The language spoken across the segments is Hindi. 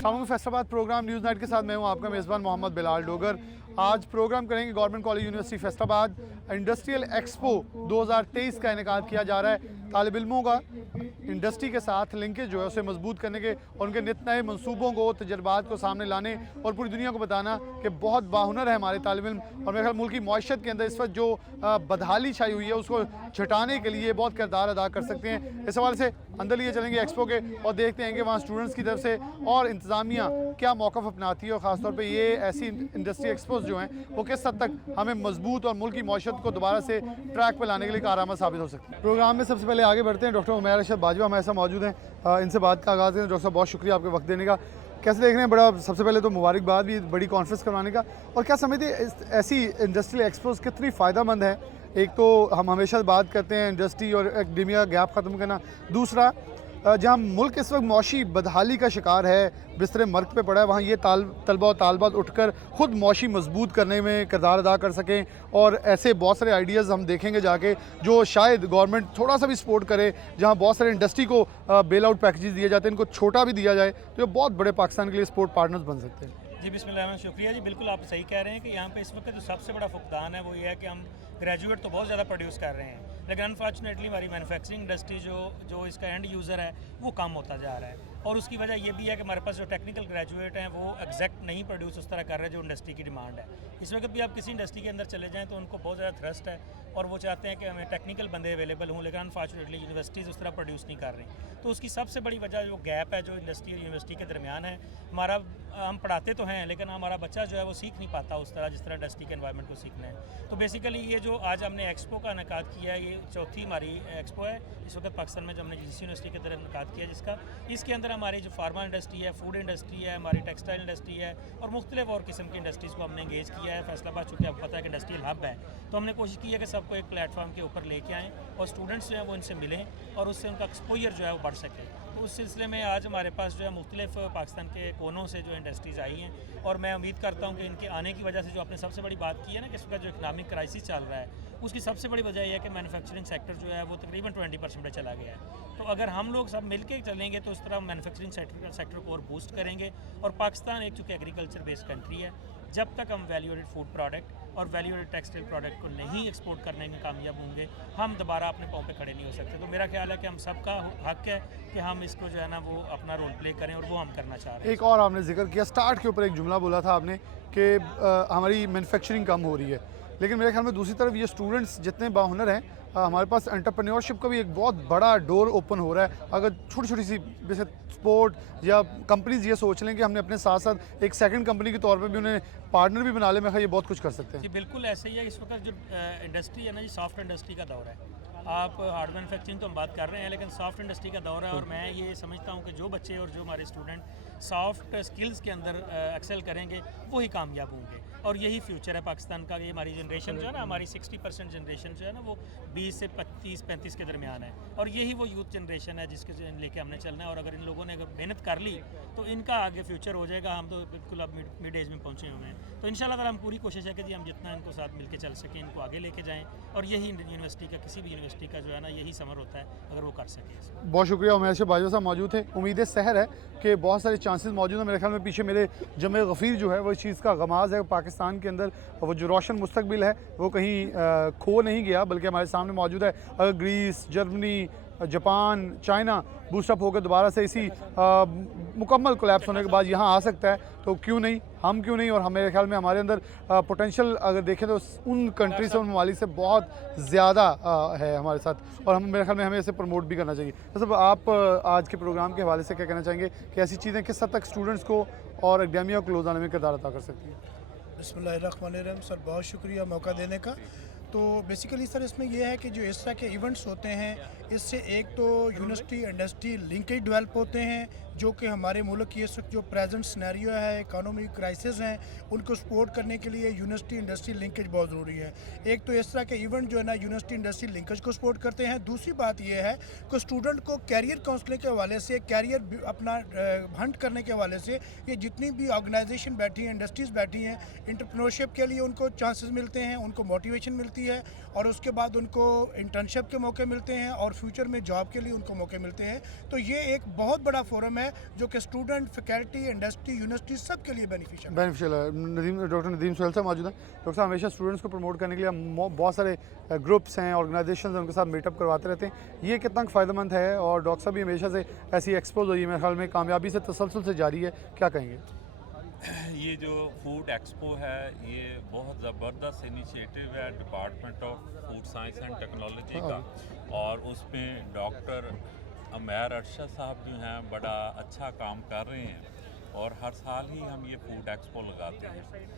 सामूहिक फैसलाबाद प्रोग्राम न्यूज़ नाइट के साथ मैं हूं आपका मेज़बान मोहम्मद बिलाल डोगर। आज प्रोग्राम करेंगे government college university Faisalabad. Industrial expo 2023 का इनेकाद किया जा रहा है। तालिब इल्मों का इंडस्ट्री के साथ लिंकेज जो है उसे मजबूत करने के और उनके नित नए मनसूबों को, तजर्बात को सामने लाने और पूरी दुनिया को बताना कि बहुत बाहुनर है हमारे तालिब इल्म। और मेरे ख्याल मुल्क की मईशत के अंदर इस वक्त जो बदहाली छाई हुई है उसको छटाने के लिए बहुत किरदार अदा कर सकते हैं। इस हवाले से अंदर लिए चलेंगे एक्सपो के और देखते हैं कि वहाँ स्टूडेंट्स की तरफ से और इंतज़ामिया क्या मौक़िफ़ अपनाती है और ख़ासतौर पर ये ऐसी इंडस्ट्री एक्सपोज जो हैं वो किस हद तक हमें मजबूत और मुल्क की मईशत को दोबारा से ट्रैक पर लाने के लिए कारआमद साबित हो सकती है। प्रोग्राम में सबसे पहले आगे बढ़ते हैं। डॉक्टर उमैर अरशद बाजवा हमारे साथ मौजूद हैं। इनसे बात का आगाज़ करें। डॉक्टर साहब बहुत शुक्रिया आपके वक्त देने का। कैसे देख रहे हैं? बड़ा सबसे पहले तो मुबारकबाद भी बड़ी कॉन्फ्रेंस करवाने का। और क्या समझते हैं ऐसी इंडस्ट्रियल एक्सपोज कितनी फ़ायदेमंद है? एक तो हम हमेशा बात करते हैं इंडस्ट्री और एकेडमिया गैप ख़त्म करना, दूसरा जहाँ मुल्क इस वक्त मौशी बदहाली का शिकार है, बिस्तरे मर्ग पे पड़ा है, वहाँ ये तलबा और तालबात उठकर ख़ुद मौशी मजबूत करने में किरदार अदा कर सकें। और ऐसे बहुत सारे आइडियाज़ हम देखेंगे जाके जो शायद गवर्नमेंट थोड़ा सा भी सपोर्ट करे। जहाँ बहुत सारे इंडस्ट्री को बेल आउट पैकेजेस दिए जाते हैं, इनको छोटा भी दिया जाए तो ये बहुत बड़े पाकिस्तान के लिए सपोर्ट पार्टनर्स बन सकते हैं। जी बिस्मिल्लाह, शुक्रिया जी। बिल्कुल आप सही कह रहे हैं कि यहाँ पे इस वक्त जो सबसे बड़ा फुकदान है वो ये है कि हम ग्रेजुएट तो बहुत ज़्यादा प्रोड्यूस कर रहे हैं, लेकिन अनफॉर्चुनेटली हमारी मैन्युफैक्चरिंग इंडस्ट्री जो इसका एंड यूज़र है वो कम होता जा रहा है। और उसकी वजह ये भी है कि हमारे पास जो टेक्निकल ग्रेजुएट हैं वो एग्जैक्ट नहीं प्रोड्यूस उस तरह कर रहे हैं जो इंडस्ट्री की डिमांड है। इस वक्त भी आप किसी इंडस्ट्री के अंदर चले जाएँ तो उनको बहुत ज़्यादा थ्रस्ट है और वो चाहते हैं कि हमें टेक्निकल बंदे अवेलेबल हों, लेकिन अनफॉर्चुनेटली यूनिवर्सिटीज़ उस तरह प्रोड्यूस नहीं कर रही। तो उसकी सबसे बड़ी वजह जो गैप है जो इंडस्ट्री और यूनिवर्सिटी के दरमियान है। हमारा हम पढ़ाते तो हैं लेकिन हमारा बच्चा जो है वो सीख नहीं पाता उस तरह जिस तरह इंडस्ट्री के एनवायरनमेंट को सीखना है। तो बेसिकली ये जो आज हमने एक्सपो का इनेकाद किया है, ये चौथी हमारी एक्सपो है इस वक्त पाकिस्तान में जो हमने जीसीसी यूनिवर्सिटी के अंदर इनेकाद किया जिसका इसके अंदर हमारी जो फार्मा इंडस्ट्री है, फूड इंडस्ट्री है, हमारी टेक्सटाइल इंडस्ट्री है और मुख्तलिफ और किस्म की इंडस्ट्रीज़ को हमने इंगेज किया है। फैसलाबाद चूँकि आपको पता है कि इंडस्ट्रियल हब है, तो हमने कोशिश की है कि सबको एक प्लेटफॉर्म के ऊपर लेके आएँ और स्टूडेंट्स जो हैं वो इनसे मिलें और उससे उनका एक्सपोजर जो है वो बढ़ सके। तो उस सिलसिले में आज हमारे पास जो है मुख्तलिफ पाकिस्तान के कोनों से जो इंडस्ट्रीज़ आई हैं और मैं उम्मीद करता हूँ कि इनके आने की वजह से जो आपने सबसे बड़ी बात की है ना कि इसका जो इकनॉमिक क्राइसिस चल रहा है उसकी सबसे बड़ी वजह यह है कि मैन्युफैक्चरिंग सेक्टर जो है वो तकरीबन 20% पे चला गया है। तो अगर हम लोग सब मिल के चलेंगे तो इस तरह मैन्युफैक्चरिंग सेक्टर को और बूस्ट करेंगे। और पाकिस्तान एक चूँकि एग्रीकल्चर बेस्ड कंट्री है, जब तक हम वैल्यू एडेड फूड प्रोडक्ट और वैल्यू एडेड टेक्सटाइल प्रोडक्ट को नहीं एक्सपोर्ट करने में कामयाब होंगे, हम दोबारा अपने पाँव पे खड़े नहीं हो सकते। तो मेरा ख्याल है कि हम सबका हक है कि हम इसको जो है ना वो अपना रोल प्ले करें और वो हम करना चाह रहे हैं। एक और आपने जिक्र किया स्टार्ट के ऊपर, एक जुमला बोला था आपने कि हमारी मैन्युफैक्चरिंग कम हो रही है, लेकिन मेरे ख्याल में दूसरी तरफ ये स्टूडेंट्स जितने बाहुनर हैं, हमारे पास एंटरप्रेन्योरशिप का भी एक बहुत बड़ा डोर ओपन हो रहा है। अगर छोटी छोटी सी जैसे स्पोर्ट या कंपनीज ये सोच लें कि हमने अपने साथ साथ एक सेकंड कंपनी के तौर पे भी उन्हें पार्टनर भी बना ले, मैं ये बहुत कुछ कर सकते हैं। जी बिल्कुल ऐसे ही है। इस वक्त जो इंडस्ट्री है ना, ये सॉफ्ट इंडस्ट्री का दौर है। आप हार्ड मैन्युफैक्चरिंग तो हम बात कर रहे हैं लेकिन सॉफ्ट इंडस्ट्री का दौर है और मैं ये समझता हूँ कि जो बच्चे और जो हमारे स्टूडेंट सॉफ्ट स्किल्स के अंदर एक्सेल करेंगे वही कामयाब होंगे और यही फ्यूचर है पाकिस्तान का। ये हमारी जनरेशन जो है ना, हमारी 60% जनरेशन जो है ना वो 20 से 35 के दरमियान है और यही वो यूथ जनरेशन है जिसके लेके हमने चलना है। और अगर इन लोगों ने अगर मेहनत कर ली तो इनका आगे फ्यूचर हो जाएगा। हम तो बिल्कुल अब मिड एज में पहुँचे हुए हैं, तो इंशाल्लाह ताला हम पूरी कोशिश है कि जी हम जितना इनको साथ मिल के चल सकें, इनको आगे लेके जाएँ और यही यूनिवर्सिटी का, किसी भी यूनिवर्सिटी का जो है ना यही समर होता है अगर वो कर सकें। बहुत शुक्रिया। उमैर से बाजवा साहब मौजूद थे। उम्मीद सहर है कि बहुत सारे चांसेस मौजूद हैं। मेरे ख्याल में पीछे मेरे जमे गफ़ीर जो है वो इस चीज़ का गमाज़ है। पाकिस्तान के अंदर वो जो रोशन मुस्तकबिल है वो कहीं खो नहीं गया, बल्कि हमारे सामने मौजूद है। अगर Greece, Germany, Japan, China boost up होकर दोबारा से इसी मुकम्मल कोलैप्स होने के बाद यहाँ आ सकता है तो क्यों नहीं, हम क्यों नहीं। और हम मेरे ख्याल में हमारे अंदर पोटेंशियल अगर देखें तो उन कंट्री से, उन ममालिक से बहुत ज़्यादा है हमारे साथ और हम मेरे ख्याल में हमें इसे प्रमोट भी करना चाहिए। तो सब आप आज के प्रोग्राम के हवाले से क्या कहना चाहेंगे कि ऐसी चीज़ें किस हद तक स्टूडेंट्स को और एकेडमिया को क्लोज आने में किरदार अदा कर सकती हैं? बिस्मिल्लाहिर्रहमानिर्रहीम। सर बहुत शुक्रिया मौका देने का। तो बेसिकली सर इसमें यह है कि जो इस तरह के इवेंट्स होते हैं इससे एक तो यूनिवर्सिटी इंडस्ट्री लिंकेज डेवलप होते हैं जो कि हमारे मुल्क की इस वक्त जो प्रेजेंट सिनेरियो है, इकोनॉमिक क्राइसिस हैं, उनको सपोर्ट करने के लिए यूनिवर्सिटी इंडस्ट्री लिंकेज बहुत ज़रूरी है। एक तो इस तरह के इवेंट जो है ना यूनिवर्सिटी इंडस्ट्री लिंकेज को सपोर्ट करते हैं। दूसरी बात यह है कि स्टूडेंट को कैरियर काउंसलिंग के हवाले से, कैरियर अपना हंट करने के हवाले से ये जितनी भी ऑर्गेनाइजेशन बैठी हैं, इंडस्ट्रीज़ बैठी हैं, एंटरप्रेन्योरशिप के लिए उनको चांसेस मिलते हैं, उनको मोटिवेशन मिलती मिलती है और उसके बाद उनको इंटर्नशिप के मौके मिलते हैं और फ्यूचर में जॉब के लिए उनको मौके मिलते हैं। तो ये एक बहुत बड़ा फोरम है जो कि स्टूडेंट, फैकल्टी, इंडस्ट्री, यूनिवर्सिटी सब के लिए बेनिफिशियल है। डॉक्टर नदीम सुहेल साहब मौजूद हैं। डॉक्टर साहब हमेशा स्टूडेंट्स को प्रमोट करने के लिए बहुत सारे ग्रुप्स हैं, ऑर्गेनाइजेशन हैं, उनके साथ मीटअप करवाते रहते हैं। ये कितना फ़ायदेमंद है? और डॉक्टर साहब भी हमेशा से ऐसी एक्सपोज हुई है, मेरे ख्याल में कामयाबी से तसलसल से जारी है, क्या कहेंगे? ये जो फूड एक्सपो है ये बहुत ज़बरदस्त इनिशिएटिव है department of food science and technology का, और उसमें डॉक्टर अमैर अरशद साहब जो हैं बड़ा अच्छा काम कर रहे हैं और हर साल ही हम ये फूड एक्सपो लगाते हैं।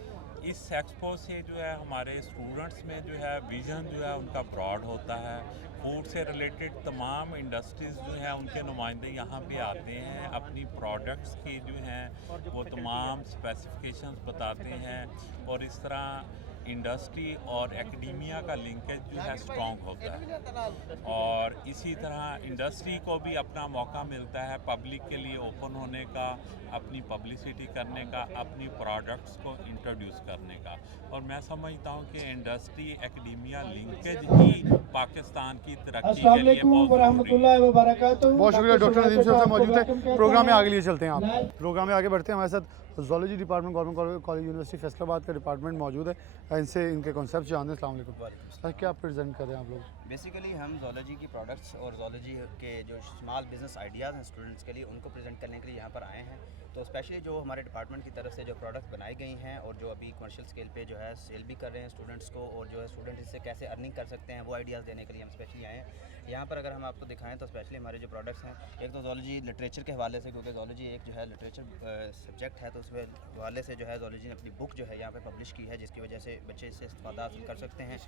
इस एक्सपो से जो है हमारे स्टूडेंट्स में जो है विज़न जो है उनका ब्रॉड होता है। फूड से रिलेटेड तमाम इंडस्ट्रीज़ जो हैं उनके नुमाइंदे यहाँ पे आते हैं, अपनी प्रोडक्ट्स की जो हैं वो तमाम स्पेसिफिकेशंस बताते हैं, और इस तरह इंडस्ट्री और एकेडमिया का लिंकेज जो है स्ट्रॉन्ग होता है। और इसी तरह इंडस्ट्री को भी अपना मौका मिलता है पब्लिक के लिए ओपन होने का, अपनी पब्लिसिटी करने का, अपनी प्रोडक्ट्स को इंट्रोड्यूस करने का। और मैं समझता हूँ कि इंडस्ट्री एकेडमिया लिंकेज ही पाकिस्तान की तरक्की के लिए बहुत ज़रूरी है। बहुत शुक्रिया डॉक्टर नदीम साहब मौजूद है। प्रोग्राम में आगे लिए चलते हैं आप। प्रोग्राम में आगे बढ़ते हैं। हमारे साथ zoology department government college university Faisalabad का डिपार्टमेंट मौजूद है। इनसे इनके कॉन्सेप्ट जानते हैं। अस्सलाम वालेकुम सर, क्या प्रेजेंट कर रहे हैं आप लोग? बेसिकली हम ज़ूलॉजी की प्रोडक्ट्स और ज़ूलॉजी के जो स्मॉल बिज़नेस आइडियाज़ हैं स्टूडेंट्स के लिए, उनको प्रेजेंट करने के लिए यहाँ पर आए हैं। तो स्पेशली जो हमारे डिपार्टमेंट की तरफ से जो प्रोडक्ट्स बनाई गई हैं और जो अभी कमर्शियल स्केल पे जो है सेल भी कर रहे हैं स्टूडेंट्स को, और जो है स्टूडेंट इससे कैसे अर्निंग कर सकते हैं वो आइडियाज़ देने के लिए हम स्पेशली आए हैं। यहाँ पर अगर हम आपको दिखाएं तो स्पेशली हमारे जो प्रोडक्ट्स हैं, एक तो ज़ूलॉजी लिटरेचर के हवाले से, क्योंकि ज़ूलॉजी एक जो है लिटरेचर सब्जेक्ट है, तो उस हवाले से जो है ज़ूलॉजी ने अपनी बुक जो है यहाँ पे पब्लिश की है, जिसकी वजह से बच्चे इससे इस्तेफादा हासिल कर सकते हैं।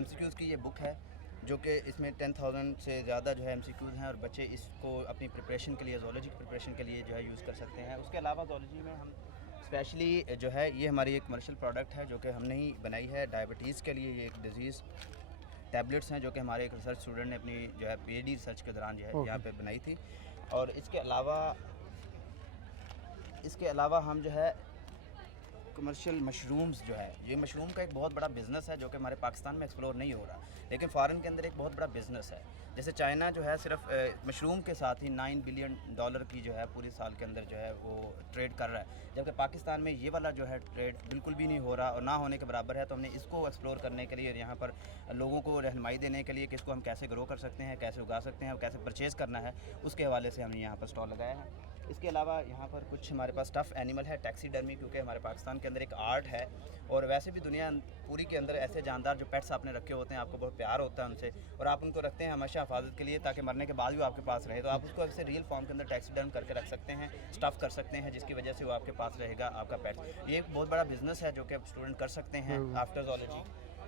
MCQs की ये बुक है जो कि इसमें 10,000 से ज़्यादा जो है MCQs हैं, और बच्चे इसको अपनी प्रिपरेशन के लिए, ज़ूलॉजी की प्रिपरेशन के लिए जो है यूज़ कर सकते हैं। उसके अलावा ज़ूलॉजी में हम स्पेशली जो है ये हमारी एक कमर्शियल प्रोडक्ट है जो कि हमने ही बनाई है डायबिटीज़ के लिए। ये एक डिजीज़ टैबलेट्स हैं जो कि हमारे एक रिसर्च स्टूडेंट ने अपनी जो है PhD रिसर्च के दौरान जो है यहाँ पे बनाई थी। और इसके अलावा हम जो है कमर्शियल मशरूम्स जो है, ये मशरूम का एक बहुत बड़ा बिज़नेस है जो कि हमारे पाकिस्तान में एक्सप्लोर नहीं हो रहा, लेकिन फ़ॉरेन के अंदर एक बहुत बड़ा बिज़नेस है। जैसे चाइना जो है सिर्फ मशरूम के साथ ही $9 बिलियन की जो है पूरी साल के अंदर जो है वो ट्रेड कर रहा है, जबकि पाकिस्तान में ये वाला जो है ट्रेड बिल्कुल भी नहीं हो रहा और ना होने के बराबर है। तो हमने इसको एक्सप्लोर करने के लिए, यहाँ पर लोगों को रहनुमाई देने के लिए कि इसको हम कैसे ग्रो कर सकते हैं, कैसे उगा सकते हैं और कैसे परचेज़ करना है, उसके हवाले से हमने यहाँ पर स्टॉल लगाया है। इसके अलावा यहाँ पर कुछ हमारे पास टफ़ एनिमल है, टैक्सीडर्मी, क्योंकि हमारे पाकिस्तान के अंदर एक आर्ट है, और वैसे भी दुनिया पूरी के अंदर ऐसे जानदार जो पेट्स आपने रखे होते हैं, आपको बहुत प्यार होता है उनसे, और आप उनको रखते हैं हमेशा हिफाजत के लिए, ताकि मरने के बाद भी आपके पास रहे। तो आप उसको ऐसे रियल फॉर्म के अंदर टैक्सीडर्म करके रख सकते हैं, स्टफ़ कर सकते हैं, जिसकी वजह से वो आपके पास रहेगा आपका पेट। ये एक बहुत बड़ा बिज़नेस है जो कि आप स्टूडेंट कर सकते हैं आफ्टर ज़ूलॉजी।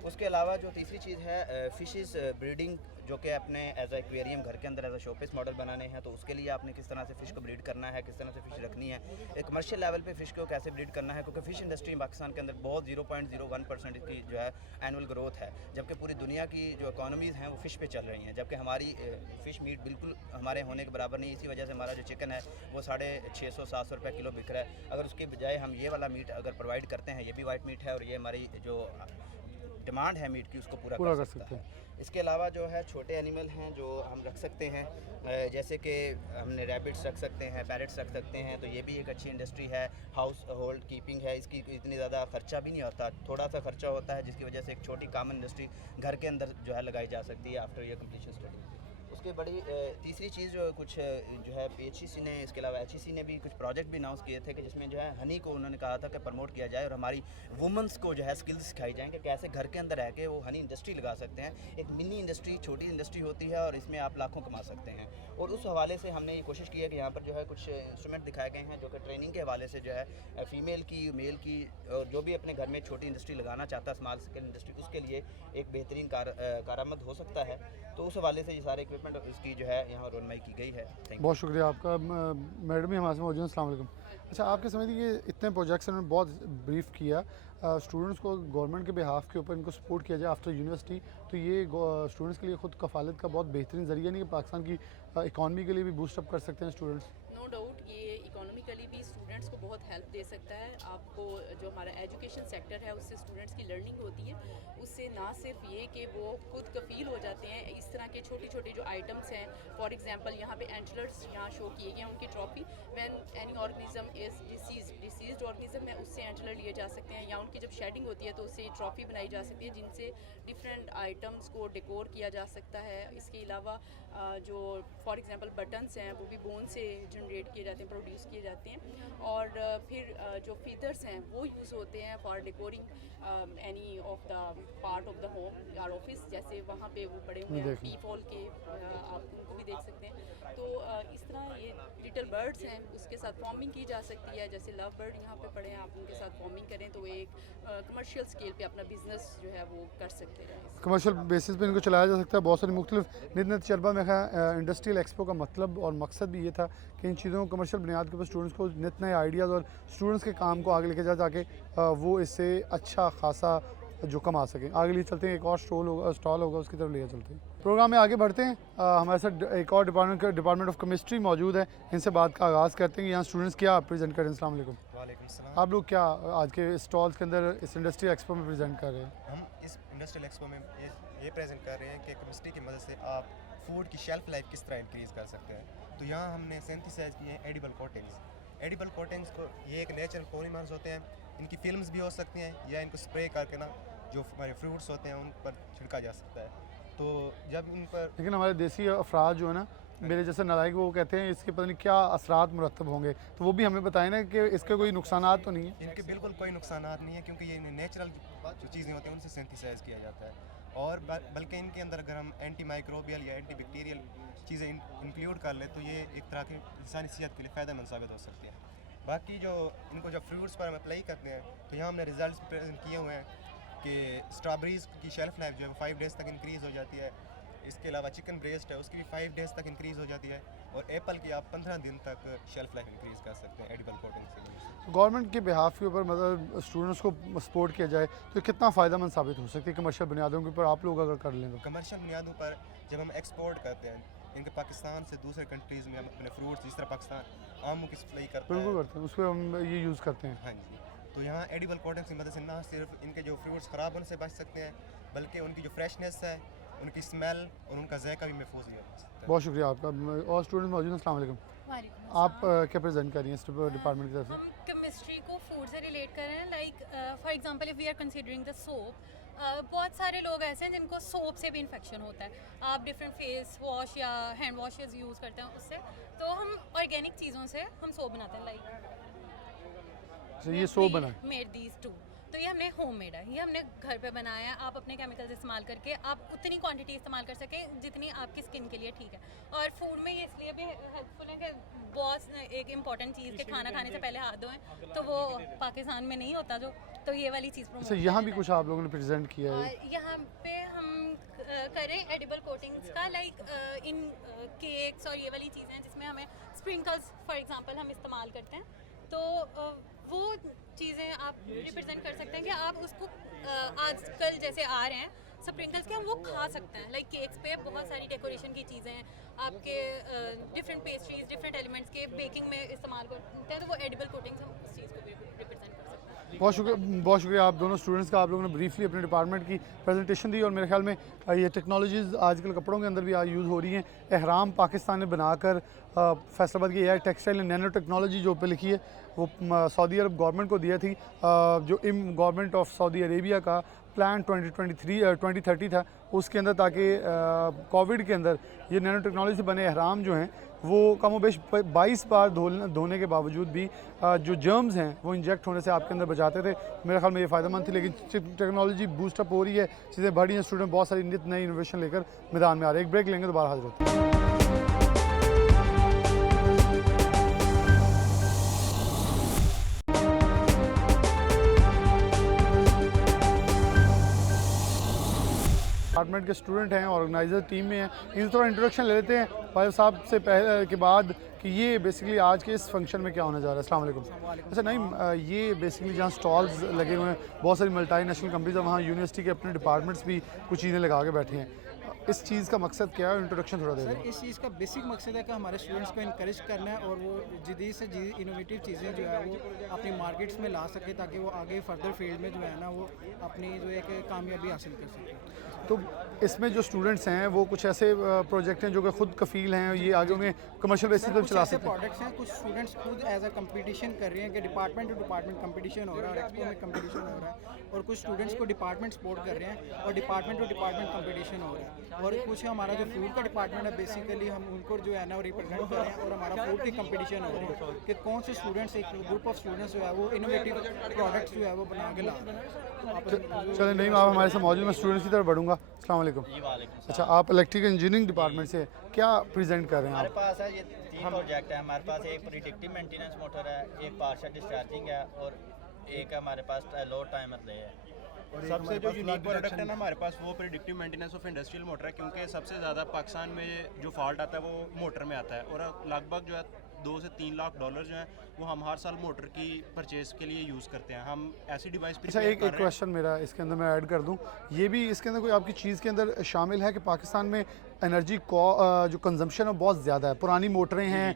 उसके अलावा जो तीसरी चीज़ है फ़िशेस ब्रीडिंग, जो कि अपने एज एक्वेरियम घर के अंदर एज शोपीस मॉडल बनाने हैं, तो उसके लिए आपने किस तरह से फ़िश को ब्रीड करना है, किस तरह से फ़िश रखनी है, एक कमर्शियल लेवल पे फ़िश को कैसे ब्रीड करना है, क्योंकि फ़िश इंडस्ट्री पाकिस्तान के अंदर बहुत 0.01% की जो है एनुअल ग्रोथ है, जबकि पूरी दुनिया की जो इकॉनमीज़ हैं वो फ़िश पे चल रही हैं, जबकि हमारी फ़िश मीट बिल्कुल हमारे होने के बराबर नहीं। इसी वजह से हमारा जो चिकन है वो 650-700 रुपये किलो बिक रहा है। अगर उसके बजाय हम ये वाला मीट अगर प्रोवाइड करते हैं, ये भी वाइट मीट है और ये हमारी जो डिमांड है मीट की उसको पूरा कर सकता है। इसके अलावा जो है छोटे एनिमल हैं जो हम रख सकते हैं, जैसे कि हमने रैबिट्स रख सकते हैं, पैरट्स रख सकते हैं, तो ये भी एक अच्छी इंडस्ट्री है। हाउस होल्ड कीपिंग है, इसकी इतनी ज़्यादा खर्चा भी नहीं होता, थोड़ा सा खर्चा होता है, जिसकी वजह से एक छोटी कॉमन इंडस्ट्री घर के अंदर जो है लगाई जा सकती है आफ्टर ये कम्प्लीशन स्टडी। उसके बड़ी तीसरी चीज़ जो कुछ जो है HEC ने, इसके अलावा HEC ने भी कुछ प्रोजेक्ट भी अनाउंस किए थे कि जिसमें जो है हनी को उन्होंने कहा था कि प्रमोट किया जाए और हमारी वुमेंस को जो है स्किल्स सिखाई जाएँ कि कैसे घर के अंदर रह के वो हनी इंडस्ट्री लगा सकते हैं। एक मिनी इंडस्ट्री, छोटी इंडस्ट्री होती है और इसमें आप लाखों कमा सकते हैं। और उस हवाले से हमने ये कोशिश की है कि यहाँ पर जो है कुछ इंस्ट्रूमेंट दिखाए गए हैं जो कि ट्रेनिंग के हवाले से जो है फ़ीमेल की, मेल की, और जो भी अपने घर में छोटी इंडस्ट्री लगाना चाहता है, स्मॉल स्केल इंडस्ट्री, उसके लिए एक बेहतरीन कारआमद हो सकता है। तो उस हवाले से ये सारे इक्विपमेंट इसकी जो है यहाँ रोनमाई की गई है। बहुत शुक्रिया आपका। मैडम भी हमारे साथ मौजूद हैं। अस्सलाम वालेकुम। अच्छा, आपके समझ ये इतने प्रोजेक्ट्स उन्होंने बहुत ब्रीफ किया, स्टूडेंट्स को गवर्नमेंट के बिहाफ के ऊपर इनको सपोर्ट किया जाए आफ्टर यूनिवर्सिटी, तो ये स्टूडेंट्स के लिए खुद कफालत का बहुत बेहतरीन ज़रिया नहीं कि पाकिस्तान की इकॉनमी के लिए भी बूस्टअप कर सकते हैं स्टूडेंट्स? नो डाउट ये इकोनॉमिकली भी स्टूडेंट्स स्टूडेंट्स को बहुत हेल्प दे सकता है। आपको जो हमारा एजुकेशन सेक्टर है उससे स्टूडेंट्स की लर्निंग होती है, उससे ना सिर्फ ये कि वो खुद कफील हो जाते हैं, इस तरह के छोटे छोटे जो आइटम्स हैं, फॉर एग्जांपल यहाँ पे एंटलर्स यहाँ शो किए गए हैं, उनकी trophy, when any organism is deceased organism है उससे एंटलर लिए जा सकते हैं, या उनकी जब शेडिंग होती है तो उससे ट्रॉफी बनाई जा सकती है जिनसे डिफरेंट आइटम्स को डेकोर किया जा सकता है। इसके अलावा जो फॉर एग्जांपल बटन्स हैं वो भी बोन से जनरेट किए जाते हैं, प्रोड्यूस किए जाते हैं। और फिर जो फीदर्स हैं वो यूज़ होते हैं for decorating any of the part of the home or office, जैसे वहाँ पे वो पड़े हुए हैं पी फॉल के, आप उनको भी देख सकते हैं। तो इस तरह ये लिटिल बर्ड्स हैं, उसके साथ फॉर्मिंग की जा सकती है, जैसे लव बर्ड यहाँ पे पड़े हैं, आप उनके साथ फॉर्मिंग करें तो एक कमर्शियल स्केल पे अपना बिजनेस जो है वो कर सकते हैं। कमर्शियल बेसिस पे इनको चलाया जा सकता है। बहुत सारी मुख्तलिफ नित तजर्बा में इंडस्ट्रियल एक्सपो का मतलब और मकसद भी ये था कि इन चीज़ों को कमर्शियल बुनियाद के ऊपर स्टूडेंट्स को नित नए आइडियाज़ और स्टूडेंट्स के काम को आगे लेके जाए ताकि वो इससे अच्छा खासा जो कमा सकें। आगे लिए चलते हैं, एक और स्टॉल होगा उसकी तरफ ले चलते हैं। प्रोग्राम में आगे बढ़ते हैं। हमारे साथ एक और डिपार्टमेंट ऑफ केमिस्ट्री मौजूद है, इनसे बात का आगाज़ करते हैं। यहाँ स्टूडेंट्स क्या प्रेजेंट करें। अस्सलाम वालेकुम। वालेकुम सलाम। आप लोग क्या आज के स्टॉल्स के अंदर इस इंडस्ट्री एक्सपो में प्रेजेंट कर रहे हैं? हम इस इंडस्ट्रियल एक्सपो में ये प्रेजेंट कर रहे हैं कि केमिस्ट्री की मदद से आप फूड की शेल्फ लाइफ किस तरह इंक्रीज़ कर सकते हैं। तो यहाँ हमने सिंथेसाइज किए हैं एडिबल कोटिंग्स। एडिबल कोटिंग्स को ये एक नेचुरल पॉलीमर्स होते हैं, इनकी फिल्म्स भी हो सकती हैं या इनको स्प्रे करके ना जो हमारे फ्रूट्स होते हैं उन पर छिड़का जा सकता है। तो जब इन पर लेकिन हमारे देसी अफराद जो है ना, मेरे जैसे नालायक, वो कहते हैं इसके पता नहीं क्या असरात मुरतब होंगे, तो वो भी हमें बताएं ना कि इसके कोई नुकसानात तो नहीं है। इनके बिल्कुल कोई नुकसानात नहीं है क्योंकि ये नेचुरल जो चीज़ें होती हैं उनसे सिंथेसाइज किया जाता है। और बल्कि इनके अंदर अगर हम एंटी माइक्रोबियल या एंटी बैक्टीरियल चीज़ें इंक्लूड कर ले तो ये एक तरह की इंसानी सेहत के लिए फ़ायदेमंद साबित हो सकती है। बाकी जो इनको जब फ्रूट्स पर हम अप्लाई करते हैं तो यहाँ हमने रिजल्ट प्रेजेंट किए हुए हैं कि स्ट्रॉबेरीज़ की शेल्फ लाइफ जो है 5 डेज़ तक इंक्रीज़ हो जाती है। इसके अलावा चिकन ब्रेस्ट है उसकी भी 5 डेज़ तक इंक्रीज़ हो जाती है। और एप्पल की आप 15 दिन तक शेल्फ लाइफ इंक्रीज़ कर सकते हैं एडिबल कोटिंग से। गवर्नमेंट के बिहाफ के ऊपर मतलब स्टूडेंट्स को सपोर्ट किया जाए तो कितना फ़ायदेमंद साबित हो सकती है कमर्शियल बुनियादों के ऊपर आप लोग अगर कर लें तो? कमर्शियल बुनियादों पर जब हम एक्सपोर्ट करते हैं इनके पाकिस्तान से दूसरे कंट्रीज़ में हम अपने फ्रूट्स जिस तरह पाकिस्तान आमों की सप्लाई करता बिल्कुल है, करते हैं, उस पर हम ये यूज़ करते हैं। हाँ जी, तो यहाँ एडिबल कोटिंग की मदद से ना सिर्फ इनके जो फ्रूट्स ख़राब होने से बच सकते हैं बल्कि उनकी जो फ्रेशनेस है, उनकी स्मेल और उनका जायका भी महफूज नहीं हो सकता है। बहुत शुक्रिया आपका। और स्टूडेंट मौजूद हैं। अस्सलाम वालेकुम। वालेकुम आप अस्सलाम। क्या प्रेजेंट कर रही हैं इस डिपार्टमेंट की तरफ से? हम केमिस्ट्री को फूड से रिलेट कर रहे हैं। Like for example if we are considering the soap, बहुत सारे लोग ऐसे हैं जिनको सोप से भी इन्फेक्शन होता है। आप डिफरेंट फेस वॉश या हैंड वॉशेस यूज़ करते हैं उससे, तो हम ऑर्गेनिक चीज़ों से हम सोप बनाते हैं। लाइक अच्छा, ये सोप बना है। मेड दीज टू, तो ये हमने होम मेड है, ये हमने घर पे बनाया है। आप अपने केमिकल्स इस्तेमाल करके आप उतनी क्वांटिटी इस्तेमाल कर सकें जितनी आपकी स्किन के लिए ठीक है। और फूड में ये इसलिए भी हेल्पफुल है कि बहुत एक इम्पॉर्टेंट चीज़ के खाना खाने से पहले हाथ धोएं, तो वो पाकिस्तान में नहीं होता जो, तो ये वाली चीज़ अच्छा, यहाँ भी कुछ आप लोगों ने प्रेजेंट किया है। यहाँ पे हम करें एडिबल कोटिंग्स का, लाइक इन केक्स और ये वाली चीज़ें हैं जिसमें हमें स्प्रिंकल्स फॉर एग्जांपल हम इस्तेमाल करते हैं, तो वो चीज़ें आप रिप्रेजेंट कर सकते हैं कि आप उसको आजकल जैसे आ रहे हैं स्प्रिंकल्स के, हम वो खा सकते हैं। लाइक केक्स पे बहुत सारी डेकोरेशन की चीज़ें हैं, आपके डिफरेंट पेस्ट्रीज डिफरेंट एलिमेंट्स के बेकिंग में इस्तेमाल करते हैं, तो वो एडिबल कोटिंग्स हम उस चीज़ को भी रिप्रेजेंट कर सकते हैं। बहुत शुक्रिया आप दोनों स्टूडेंट्स का। आप लोगों ने ब्रीफली अपने डिपार्टमेंट की प्रेजेंटेशन दी और मेरे ख्याल में ये टेक्नोलॉजीज़ आजकल कपड़ों के अंदर भी आज यूज़ हो रही हैं। एहराम पाकिस्तान ने बनाकर फैसलाबाद की air textile and nano technology जो पे लिखी है वो सऊदी अरब गवर्नमेंट को दिया थी। जो गवर्नमेंट ऑफ सऊदी अरेबिया का प्लान 2030 था उसके अंदर, ताकि कोविड के अंदर ये नैनो टेक्नोलॉजी से बने एहराम जो हैं वो कमोबेश 22 बार धोने के बावजूद भी जो जर्म्स हैं वो इंजेक्ट होने से आपके अंदर बचाते थे। मेरे ख्याल में ये फ़ायदेमंद थी, लेकिन टेक्नोलॉजी बूस्टअप हो रही है, चीज़ें बढ़ी हैं, स्टूडेंट बहुत सारी नई इनोवेशन लेकर मैदान में आ रहे हैं। एक ब्रेक लेंगे, दोबारा हाजिर होते हैं। डिपार्टमेंट के स्टूडेंट हैं, ऑर्गेनाइजर टीम में हैं, इन थोड़ा इंट्रोडक्शन ले लेते हैं भाई साहब से पहले के बाद कि ये बेसिकली आज के इस फंक्शन में क्या होने जा रहा है। अस्सलाम वालेकुम। अच्छा नहीं, ये बेसिकली जहाँ स्टॉल्स लगे हुए हैं बहुत सारी मल्टी नेशनल कंपनीज हैं, वहाँ यूनिवर्सिटी के अपने डिपार्टमेंट्स भी कुछ चीज़ें लगा के बैठे हैं। इस चीज़ का मकसद क्या है, इंट्रोडक्शन थोड़ा दे सर दें। इस चीज़ का बेसिक मकसद है कि हमारे स्टूडेंट्स को इनकरेज करना है और वो जदीद से जदीद इनोवेटिव चीज़ें जो है वो अपनी मार्केट्स में ला सके ताकि वो आगे फर्दर फील्ड में जो है ना वो अपनी जो एक कामयाबी हासिल कर सके। तो इसमें जो स्टूडेंट्स हैं वो कुछ ऐसे प्रोजेक्ट हैं जो कि खुद कफ़ील हैं, ये आगे उन्हें कमर्शियल बेसिस पर कुछ चला ऐसे सकते हैं। प्रोडक्ट्स हैं, कुछ स्टूडेंट्स खुद एज अ कंपटीशन कर रहे हैं कि डिपार्टमेंट टू डिपार्टमेंट कंपटीशन हो रहा है और एक्सपो में कंपटीशन हो रहा है, और कुछ स्टूडेंट्स को डिपार्टमेंट सपोर्ट कर रहे हैं और डिपार्टमेंट टू डिपार्टमेंट कंपटीशन हो रहा है, और कुछ हमारा जो फूड का डिपार्टमेंट है बेसिकली हम उनको जो है ना रिप्रेजेंट कर रहे हैं और हमारा फूड की कंपटीशन हो रही है कि कौन से स्टूडेंट्स, एक ग्रुप ऑफ स्टूडेंट्स जो है वो इनोवेटिव प्रोडक्ट्स जो है वो बना के ला रहे हैं। चलें, नहीं आप हमारे साथ मौजूद, मैं स्टूडेंट्स की तरफ बढ़ूंगा। अस्सलाम वालेकुम। अच्छा, आप इलेक्ट्रिकल इंजीनियरिंग डिपार्टमेंट से क्या प्रेजेंट कर रहे हैं हमारे आप? पास है ये 3 प्रोजेक्ट है हमारे पास। एक प्रिडिक्टिव मेंटेनेंस मोटर है, एक पार्शियल डिस्चार्जिंग है और एक हमारे पास लो टाइमर ले है। सबसे जो यूनिक प्रोडक्ट है ना हमारे पास वो predictive maintenance of industrial motor है, क्योंकि सबसे ज़्यादा पाकिस्तान में जो फॉल्ट आता है वो मोटर में आता है, और लगभग जो है 2 से 3 लाख डॉलर जो है वो हम हर साल मोटर की परचेज के लिए यूज़ करते हैं। हम ऐसी डिवाइस अच्छा, एक क्वेश्चन मेरा इसके अंदर मैं ऐड कर दूं, ये भी इसके अंदर कोई आपकी चीज़ के अंदर शामिल है कि पाकिस्तान में एनर्जी जो कंजम्पशन है बहुत ज़्यादा है, पुरानी मोटरें हैं,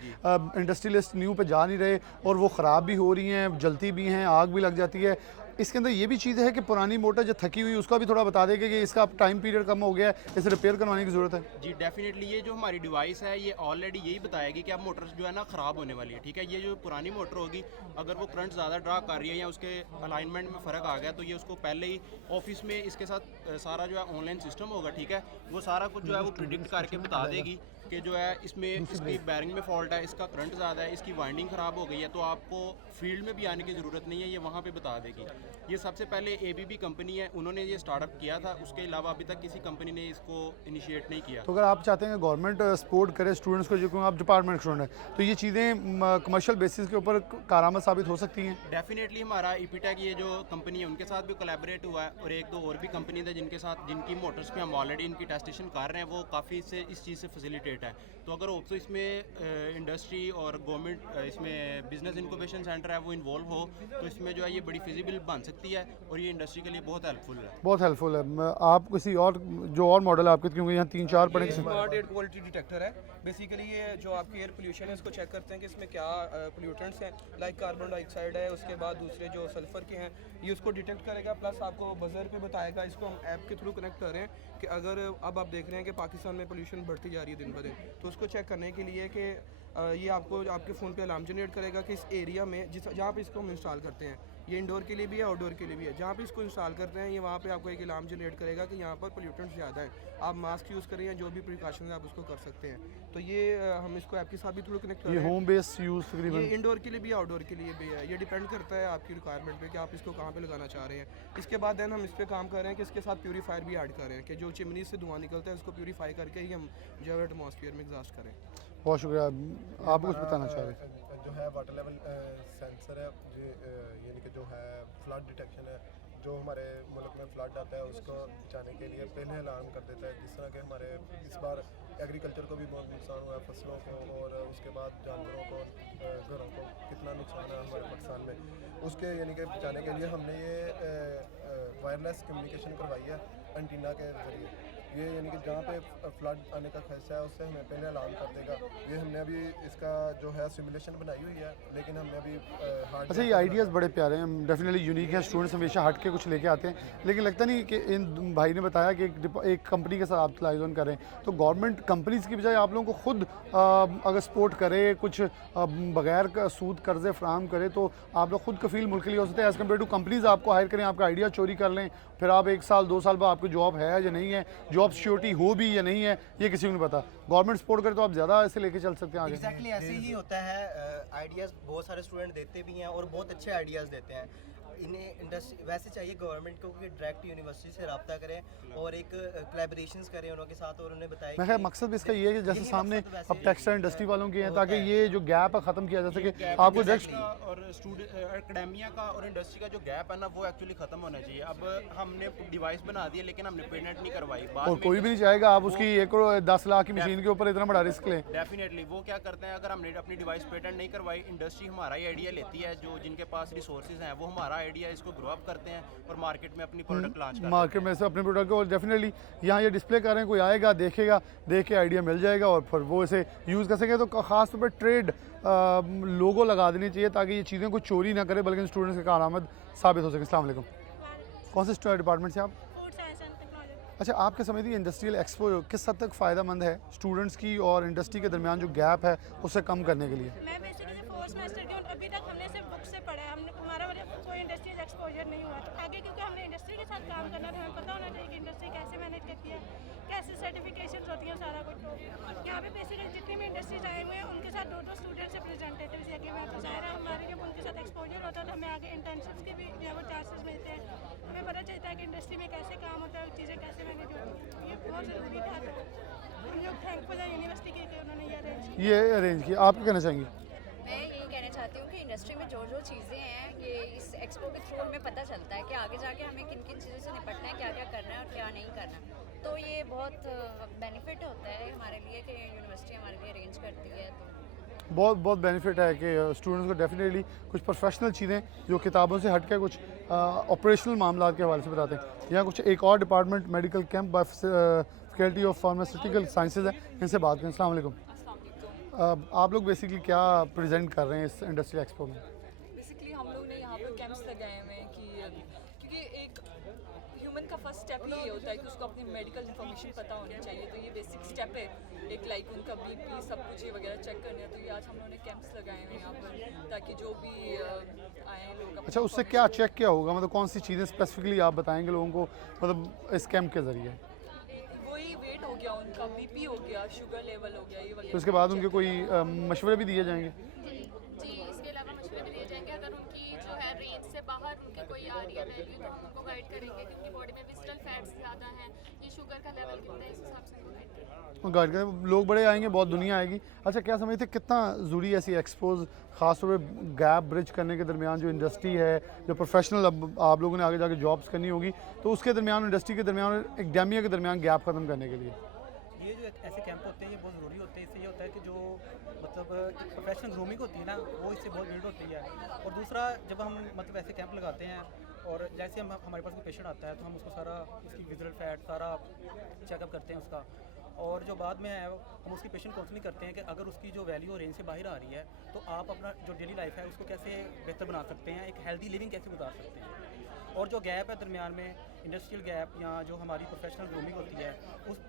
इंडस्ट्रियलिस्ट न्यू पे जा नहीं रहे और वो ख़राब भी हो रही हैं, जलती भी हैं, आग भी लग जाती है। इसके अंदर ये भी चीज़ है कि पुरानी मोटर जो थकी हुई उसका भी थोड़ा बता देंगे कि इसका टाइम पीरियड कम हो गया है, इसे रिपेयर करवाने की ज़रूरत है। जी डेफिनेटली, ये जो हमारी डिवाइस है ये ऑलरेडी यही बताएगी कि अब मोटर जो है ना ख़राब होने वाली है, ठीक है। ये जो पुरानी मोटर होगी अगर वो करंट ज़्यादा ड्रा कर रही है या उसके अलाइनमेंट में फ़र्क आ गया तो ये उसको पहले ही ऑफिस में इसके साथ सारा जो है ऑनलाइन सिस्टम होगा, ठीक है। वो सारा कुछ जो है वो प्रिडिक्ट करके बता देगी कि जो है इसमें इसकी बैरिंग में फॉल्ट है, इसका करंट ज़्यादा है, इसकी वाइंडिंग ख़राब हो गई है, तो आपको फील्ड में भी आने की ज़रूरत नहीं है, ये वहाँ पे बता देगी। ये सबसे पहले ABB कंपनी है, उन्होंने ये स्टार्टअप किया था, उसके अलावा अभी तक किसी कंपनी ने इसको इनिशिएट नहीं किया। तो अगर आप चाहते हैं गवर्नमेंट सपोर्ट करे स्टूडेंट्स को, जो कि आप डिपार्टमेंट स्टूडेंट हैं, तो ये चीज़ें कमर्शियल बेसिस के ऊपर कारआमद साबित हो सकती हैं। डेफिनेटली हमारा EPTech ये जो कंपनी है उनके साथ भी कोलैबोरेट हुआ है, और 1-2 और भी कंपनी है जिनके साथ जिनकी मोटर्स पे हम ऑलरेडी इनकी टेस्टेशन कर रहे हैं, वो काफ़ी से इस चीज़ से फैसिलिटेट है। तो अगर तो इसमें इंडस्ट्री और गवर्नमेंट इसमें बिजनेस इनक्यूबेशन सेंटर है वो इन्वॉल्व हो तो इसमें जो है ये बड़ी फिजिबल बन सकती है और ये इंडस्ट्री के लिए बहुत हेल्पफुल है। बहुत हेल्पफुल है। आप किसी और जो और मॉडल है आपके, क्योंकि यहाँ 3-4 पड़े स्मार्ट एयर क्वालिटी डिटेक्टर है। बेसिकली ये जो आपकी एयर पोल्यूशन है इसको चेक करते हैं कि इसमें क्या पोल्यूटेंट्स हैं, लाइक कार्बन डाइऑक्साइड है, उसके बाद दूसरे जो सल्फर के हैं ये उसको डिटेक्ट करेगा, प्लस आपको बजर पे बताएगा। इसको हम ऐप के थ्रू कनेक्ट कर रहे हैं कि अगर अब आप देख रहे हैं कि पाकिस्तान में पोल्यूशन बढ़ती जा रही है दिन ब दिन, तो उसको चेक करने के लिए कि ये आपको आपके फ़ोन पे अलार्म जनरेट करेगा कि इस एरिया में जहाँ पे इसको हम इंस्टॉल करते हैं, ये इंडोर के लिए भी है आउटडोर के लिए भी है, जहाँ पे इसको इंस्टॉल करते हैं ये वहाँ पे आपको एक अलार्म जनरेट करेगा कि यहाँ पर पोल्यूटेंट्स ज़्यादा है, आप मास्क यूज़ करें या जो भी प्रिकॉशन है आप उसको कर सकते हैं। तो ये हम इसको ऐप के साथ भी थ्रू कनेक्ट कर रहे हैं। होम बेस्ड यूज़ तकरीबन ये इंडोर के लिए भी आउटडोर के लिए भी है, ये डिपेंड करता है आपकी रिक्वायरमेंट पे कि आप इसको कहाँ पे लगाना चाह रहे हैं। इसके बाद देन हम इस पर काम कर रहे हैं कि इसके साथ प्यूरीफायर भी ऐड कर रहे हैं कि जो चिमनी से धुआं निकलता है उसको प्यूरीफाई करके ही हम जो है एटमॉस्फेयर में एग्जॉस्ट करें। बहुत शुक्रिया। आप कुछ बताना चाह रहे हैं? जो है वाटर लेवल सेंसर है, यानी कि जो है फ्लड डिटेक्शन है, जो हमारे मुल्क में फ्लड आता है उसको बचाने के लिए पहले अलार्म कर देता है। जिस तरह के हमारे इस बार एग्रीकल्चर को भी बहुत नुकसान हुआ है, फसलों को, और उसके बाद जानवरों को, घरों को कितना नुकसान है हमारे पाकिस्तान में, उसके यानी कि बचाने के लिए हमने ये वायरलेस कम्युनिकेशन करवाई है एंटीना के ज़रिए। ये यानी कि जहाँ पे फ्लड आने का खदशा है उससे हमें पहले अलार्म कर देगा। ये हमने अभी इसका जो है सिमुलेशन बनाई हुई है, लेकिन हमने अभी हार्ड। अच्छा, ये आइडियाज़ बड़े प्यारे हैं, डेफिनेटली यूनिक हैं, स्टूडेंट्स हमेशा हट के कुछ लेके आते हैं, लेकिन लगता नहीं कि इन भाई ने बताया कि एक कंपनी के साथ आप लाइजन करें, तो गवर्नमेंट कंपनीज़ की बजाय आप लोगों को खुद अगर सपोर्ट करे, कुछ बगैर सूद कर्जे फ्राहम करे, तो आप लोग खुद कफील मुल्क के लिए हो सकते हैं एज़ कम्पेयर टू कंपनीज़ आपको हायर करें, आपका आइडिया चोरी कर लें, फिर आप 1 साल 2 साल बाद आपको जॉब है या नहीं है, जॉब सिक्योरिटी हो भी या नहीं है, ये किसी को नहीं पता। गवर्नमेंट सपोर्ट करे तो आप ज़्यादा ऐसे लेके चल सकते हैं आगे। एग्जैक्टली ऐसे ही होता है। आइडियाज़ बहुत सारे स्टूडेंट देते भी हैं और बहुत अच्छे आइडियाज़ देते हैं। इन्हें इंडस्ट्री वैसे चाहिए गवर्नमेंट को कि डायरेक्ट यूनिवर्सिटी से रब्ता करें और एक कोलैबोरेशंस करें उनके साथ, और उन्हें बताएं। मैं मकसद भी इसका ये है कि जैसे सामने अब टेक्सटाइल इंडस्ट्री वालों की है, ताकि ये जो गैप है ख़त्म किया जा सके। आपको डायरेक्ट और स्टूडेंट एकेडमिया का और इंडस्ट्री का जो गैप है ना वो एक्चुअली खत्म होना चाहिए। अब हमने डिवाइस बना दी है लेकिन हमने पेटेंट नहीं करवाई, और कोई भी नहीं चाहेगा आप उसकी 1 करोड़ 10 लाख की मशीन के ऊपर इतना बड़ा रिस्क लें। डेफिनेटली वो क्या करते हैं, अगर हमने अपनी डिवाइस पेटेंट नहीं करवाई, इंडस्ट्री हमारा ही आइडिया लेती है, जो जिनके पास रिसोर्सेज हैं वो हमारा आइडिया है इसको ग्रो अप करते हैं और मार्केट में अपनी प्रोडक्ट लॉन्च करते हैं। मार्केट में से अपने प्रोडक्ट को, और डेफिनेटली यहाँ ये डिस्प्ले कर रहे हैं, कोई आएगा देखेगा, देख के आइडिया मिल जाएगा और फिर वो इसे यूज़ कर सके। तो ख़ास तौर पर ट्रेड लोगो लगा देनी चाहिए ताकि ये चीज़ें कोई चोरी ना करे बल्कि स्टूडेंट्स की कारआमद साबित हो सके। अस्सलाम वालेकुम, कौन से डिपार्टमेंट से आप? Food science and technology. अच्छा, आपके समझ दी इंडस्ट्रियल एक्सपो किस हद तक फ़ायदेमंद है स्टूडेंट्स की और इंडस्ट्री के दरमियान जो गैप है उसे कम करने के लिए? मैं बेसिकली 4 सेमेस्टर के अभी तक हमने सिर्फ बुक से पढ़ा है, हमारा मतलब कोई इंडस्ट्रियल एक्सपोजर नहीं हुआ। तो आगे क्योंकि हमने इंडस्ट्री के साथ काम करना है तो हमें पता होना चाहिए कि इंडस्ट्री कैसे मैनेज करती है, कैसे सर्टिफिकेशन होती हैं, सारा कुछ। तो यहाँ पे बेसिकली जितनी भी इंडस्ट्रीज आए हुए हैं उनके साथ 2-2 स्टूडेंट्स रिप्रेजेंटेटिव्स है कि मैं तो ज़ाहिर है हमारे जब उनके साथ एक्सपोजर होता है तो हमें आगे इंटर्नशिप्स के भी जो है वो चांसेस मिलते हैं, हमें पता चलता है कि इंडस्ट्री में कैसे काम होता है, चीज़ें कैसे मैनेज होती हैं। ये बहुत ज़रूरी था, तो हम लोग थैंकफुल है यूनिवर्सिटी के कि उन्होंने ये अरेंज किया। आप क्या कहना चाहेंगे? मैं यही कहना चाहती हूँ कि इंडस्ट्री में जो चीज़ें हैं ये इस एक्सपो के थ्रू हमें पता चलता है कि आगे जाके हमें किन किन चीज़ों से निपटना है, क्या क्या करना है और क्या नहीं करना। तो ये बहुत बेनिफिट होता है हमारे लिए कि यूनिवर्सिटी हमारे लिए अरेंज करती है। तो बहुत बेनिफिट है कि स्टूडेंट्स को डेफिनेटली कुछ प्रोफेशनल चीज़ें जो किताबों से हट के कुछ ऑपरेशनल मामला के हवाले से बताते हैं। यहाँ कुछ एक और department medical camp by faculty of pharmaceutical sciences है, इनसे बात करें। अस्सलाम वालेकुम। आप लोग बेसिकली क्या प्रेजेंट कर रहे हैं इस इंडस्ट्रियल एक्सपो में? बेसिकली हम लोग ने यहाँ पर कैंप्स लगाए हुए हैं कि क्योंकि एक ह्यूमन का फर्स्ट स्टेप ही ये होता है कि उसको अपनी मेडिकल इन्फॉर्मेशन पता होनी चाहिए। तो ये बेसिक स्टेप है एक, लाइक उनका बीपी सब कुछ ये वगैरह चेक करने हैं। तो ये आज हम लोगों ने कैंप्स लगाए हैं यहाँ पर ताकि जो भी आए लोग। अच्छा, उससे क्या चेक क्या होगा, मतलब कौन सी चीज़ें स्पेसिफिकली आप बताएंगे लोगों को, मतलब इस कैंप के ज़रिए? वही वेट हो गया उनका, बीपी हो गया, शुगर लेवल हो गया, ये वगैरह। तो उसके बाद उनके कोई मशवरे भी दिए जाएंगे? जी, इसके अलावा मशवरे भी दिए जाएंगे। अगर उनकी जो है रेंज से बाहर उनकी कोई आ रही है वैल्यू तो हम उनको गाइड करेंगे कि उनकी बॉडी में विजिटल फैट्स ज़्यादा हैं, ये शुगर का लेवल कितना है, इस हिसाब से उनको गाइड करेंगे। गाइड करें, लोग बड़े आएंगे, बहुत दुनिया आएगी। अच्छा, क्या समझते कितना ज़रूरी है ऐसी एक्सपोज, ख़ासतौर पर गैप ब्रिज करने के दरमियान जो इंडस्ट्री है, जो प्रोफेशनल अब आप लोगों ने आगे जाके जॉब्स करनी होगी, तो उसके दरमियान इंडस्ट्री के दरमियान एकेडमिया के दरमियान गैप ख़त्म करने के लिए? ये जो ऐसे कैंप होते हैं ये बहुत ज़रूरी होते हैं। इससे ये होता है कि जो मतलब प्रोफेशनल ग्रूमिंग होती है ना वो इससे बहुत बिल्ड होती है। और दूसरा, जब हम मतलब ऐसे कैंप लगाते हैं और जैसे हमारे पास कोई पेशेंट आता है तो हम उसको सारा उसकी विजुअल फैट सारा चेकअप करते हैं उसका, और जो बाद में है हम उसकी पेशेंट काउंसलिंग करते हैं कि अगर उसकी जो वैल्यू रेंज से बाहर आ रही है तो आप अपना जो डेली लाइफ है उसको कैसे बेहतर बना सकते हैं, एक हेल्दी लिविंग कैसे गुजार सकते हैं। और जो गैप है दरमियान में इंडस्ट्रियल गैप या जो हमारी प्रोफेशनल ग्रूमिंग होती है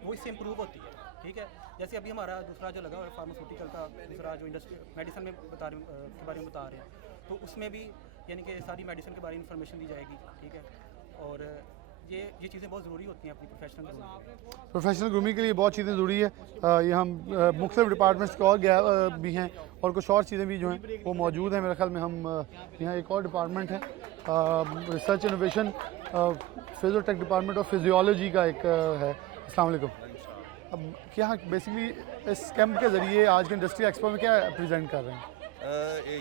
वो इससे इम्प्रूव होती है। ठीक है, जैसे अभी हमारा दूसरा जो लगा हुआ है फार्मास्यूटिकल का, दूसरा जो इंडस्ट्री मेडिसिन में के बारे में बता रहे हैं, तो उसमें भी यानी कि सारी मेडिसिन के बारे में इंफॉर्मेशन दी जाएगी। ठीक है, और ये चीज़ें बहुत ज़रूरी होती हैं अपनी प्रोफेशनल ग्रूमिंग के लिए बहुत चीज़ें ज़रूरी है। यहाँ मुख्तलिफ डिपार्टमेंट्स के और भी हैं और कुछ और चीज़ें भी जो हैं वो मौजूद हैं। मेरे ख्याल में हम यहाँ एक और डिपार्टमेंट है research innovation physiotech department of physiology का एक है। अस्सलाम वालेकुम। अब क्या बेसिकली इस कैंप के ज़रिए आज के इंडस्ट्री एक्सपो में क्या प्रेजेंट कर रहे हैं?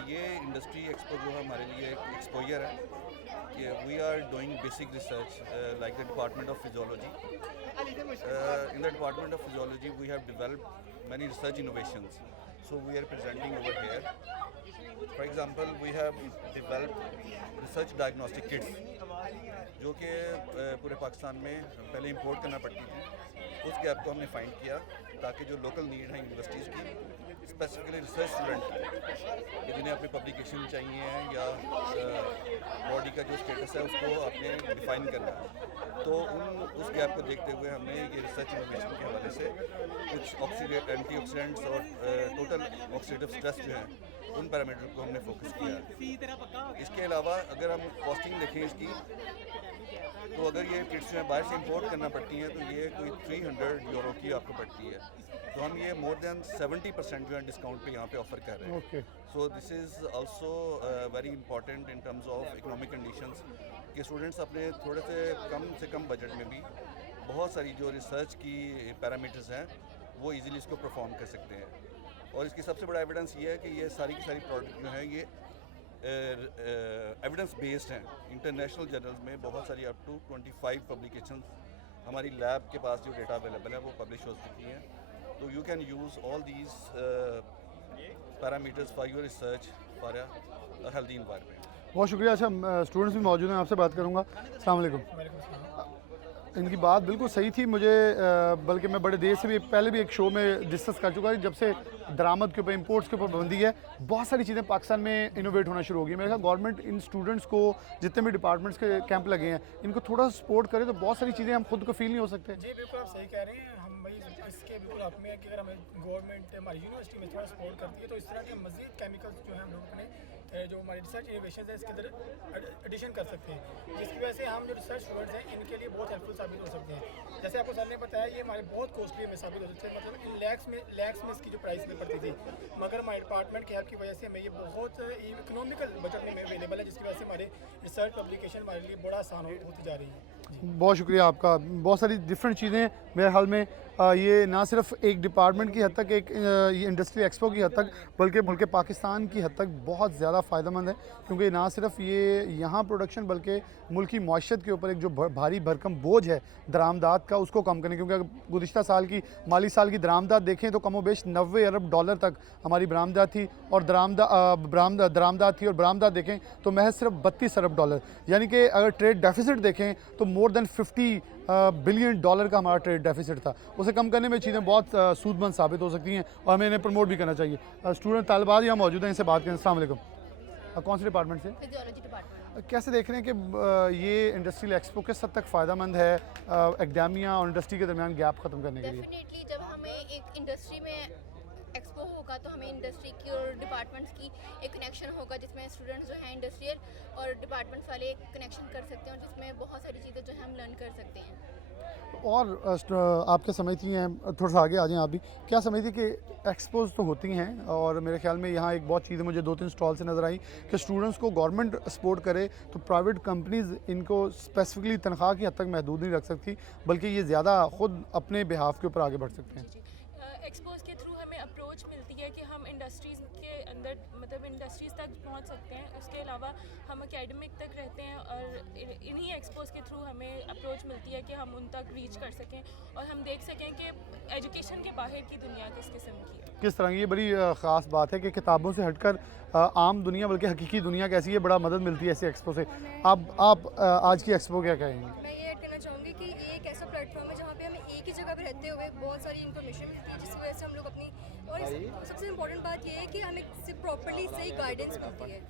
ये इंडस्ट्री एक्सपो जो है हमारे लिए एक एक्सपोजर है कि we are doing basic research like the department of physiology. In the department of physiology we have developed many research innovations, so we are presenting over here. For example, we have developed research diagnostic kits जो कि पूरे पाकिस्तान में पहले इंपोर्ट करना पड़ती थी। उस गैप को हमने फाइंड किया ताकि जो लोकल नीड है यूनिवर्सिटीज़ की, स्पेसिफिकली रिसर्च स्टूडेंट जिन्हें अपनी पब्लिकेशन चाहिए है या बॉडी का जो स्टेटस है उसको आपने डिफ़ाइन करना है, तो उस गैप को देखते हुए हमने ये रिसर्च इनोवेशन के हवाले से कुछ एंटीऑक्सीडेंट्स और टोटल ऑक्सीडेटिव स्ट्रेस जो है उन पैरामीटर को हमने फोकस किया। इसके अलावा अगर हम कॉस्टिंग देखें इसकी, तो अगर ये किट्स जो है बाहर से इंपोर्ट करना पड़ती हैं तो ये कोई 300 यूरो की आपको पड़ती है, तो हम ये मोर देन 70% जो है डिस्काउंट पे यहाँ पे ऑफर कर रहे हैं। So this is also very important in terms of economic conditions कि स्टूडेंट्स अपने थोड़े से कम बजट में भी बहुत सारी जो रिसर्च की पैरामीटर्स हैं वो इजीली इसको परफॉर्म कर सकते हैं। और इसकी सबसे बड़ा एविडेंस ये है कि ये सारी की सारी प्रोडक्ट जो हैं ये एविडेंस बेस्ड हैं। इंटरनेशनल जर्नल्स में बहुत सारी अप टू 25 पब्लिकेशंस हमारी लैब के पास जो डेटा अवेलेबल है वो पब्लिश हो चुकी हैं। तो you can use all these parameters for your research for a healthy environment. बहुत शुक्रिया। अच्छा स्टूडेंट्स भी मौजूद हैं, आपसे बात करूँगा। अस्सलाम वालेकुम। इनकी बात बिल्कुल सही थी। मुझे बल्कि मैं बड़े देर से भी पहले भी एक शो में डिस्कस कर चुका है, जब से दरामद के ऊपर इंपोर्ट्स के ऊपर पाबंदी है बहुत सारी चीज़ें पाकिस्तान में इनोवेट होना शुरू हो गई। मेरे ख्याल गवर्नमेंट इन स्टूडेंट्स को जितने भी डिपार्टमेंट्स के कैंप लगे हैं इनको थोड़ा सपोर्ट करे तो बहुत सारी चीज़ें हम खुद को फील नहीं हो सकते। जी बिल्कुल आप सही कह रहे हैं। हम भाई इसके बिल्कुल हक में है कि अगर हमें गवर्नमेंट हमारी यूनिवर्सिटी में थोड़ा सपोर्ट करती है तो इस तरह के मज़ीद केमिकल्स जो है हम लोग अपने जो हमारे रिसर्च इनोवेशन है इसके अंदर एडिशन कर सकते हैं, जिसकी वजह से हम जो रिसर्च स्टूडेंट्स हैं इनके लिए बहुत हेल्पफुल साबित हो सकते हैं। जैसे आपको सर ने बताया ये हमारे बहुत कॉस्टली में साबित हो सकते हैं, मतलब इन लैक्स में इसकी जो प्राइस में पड़ती थी, मगर हमारे डिपार्टमेंट की हेल्प की वजह से हमें ये बहुत इकोनॉमिकल बजट में अवेलेबल है, जिसकी वजह से हमारे रिसर्च पब्लिकेशन हमारे लिए बड़ा आसान होती जा रही है। बहुत शुक्रिया आपका। बहुत सारी डिफरेंट चीज़ें मेरे हाल में ये ना सिर्फ एक डिपार्टमेंट की हद तक, एक ये इंडस्ट्री एक्सपो की हद तक, बल्कि मुल्क पाकिस्तान की हद तक बहुत ज़्यादा फ़ायदेमंद है, क्योंकि ना सिर्फ ये यहाँ प्रोडक्शन बल्कि मुल्की मईशत के ऊपर एक जो भारी भरकम बोझ है दरामदात का उसको कम करने, क्योंकि अगर गुज़िश्ता साल की माली साल की दरामदात देखें तो कमो बेश 90 अरब डॉलर तक हमारी बरामदात थी और दरामदात थी, और बरामदात देखें तो महज सिर्फ 32 अरब डॉलर, यानी कि अगर ट्रेड डेफिसिट देखें तो मोर देन 50 बिलियन डॉलर का हमारा ट्रेड डेफिसिट था। उसे कम करने में चीज़ें बहुत सूदमंद साबित हो सकती हैं और हमें इन्हें प्रमोट भी करना चाहिए। स्टूडेंट तालिबात यहाँ मौजूद हैं, इनसे बात करें। अस्सलाम वालेकुम। कौन से डिपार्टमेंट से? Physiology department. कैसे देख रहे हैं कि ये इंडस्ट्रियल एक्सपो किस हद तक फ़ायदेमंद है एकेडमिया और इंडस्ट्री के दरमियान गैप ख़त्म करने के लिए? डेफिनेटली जब हमें एक इंडस्ट्री में एक्सपो होगा तो हमें इंडस्ट्री की और डिपार्टमेंट्स की एक कनेक्शन होगा, जिसमें स्टूडेंट्स जो हैं इंडस्ट्रियल और डिपार्टमेंट्स वाले एक कनेक्शन कर सकते हैं और जिसमें बहुत सारी चीज़ें जो है हम लर्न कर सकते हैं। और आपके समझती हैं, थोड़ा सा आगे आ जाएं आप भी, क्या समझती कि एक्सपोज तो होती हैं और मेरे ख्याल में यहाँ एक बहुत चीज़ें मुझे 2-3 स्टॉल से नज़र आई कि स्टूडेंट्स को गवर्नमेंट सपोर्ट करे तो प्राइवेट कंपनीज़ इनको स्पेसिफिकली तनख्वाह की हद तक महदूद नहीं रख सकती, बल्कि ये ज़्यादा ख़ुद अपने बिहाफ के ऊपर आगे बढ़ सकते हैं। एक्सपोज के थ्रू हमें अप्रोच मिलती है कि हम इंडस्ट्रीज़ के अंदर मतलब इंडस्ट्रीज़ तक पहुंच सकते हैं। उसके अलावा हम एकेडमिक तक रहते हैं और इन्हीं एक्सपोज के थ्रू हमें अप्रोच मिलती है कि हम उन तक रीच कर सकें और हम देख सकें कि एजुकेशन के बाहर की दुनिया किस किस्म की है, किस तरह की। ये बड़ी ख़ास बात है कि किताबों से हटकर आम दुनिया बल्कि हकीकी दुनिया कैसी है, बड़ा मदद मिलती है ऐसी एक्सपो से। आप आज की एक्सपो क्या कहेंगे? मैं ये ऐड करना चाहूँगी कि ये एक ऐसा प्लेटफॉर्म है जहाँ पे हमें एक ही जगह पे रहते हुए बहुत सारी इन्फॉर्मेशन मिलती है, जिसकी वजह से हम लोग अपनी और सबसे इम्पोर्टेंट बात ये है कि हमें सिर्फ प्रॉपर्ली सही गाइडेंस मिलती है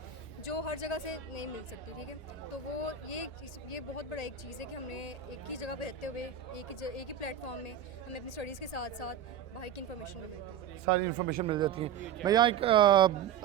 जो हर जगह से नहीं मिल सकती, ठीक है। तो वो ये बहुत बड़ा एक चीज़ है कि हमने एक ही जगह पे रहते हुए एक ही प्लेटफॉर्म में हमें अपनी स्टडीज़ के साथ साथ बाहर की इन्फॉर्मेशन भी मिलती है, सारी इन्फॉर्मेशन मिल जाती है। मैं यहाँ एक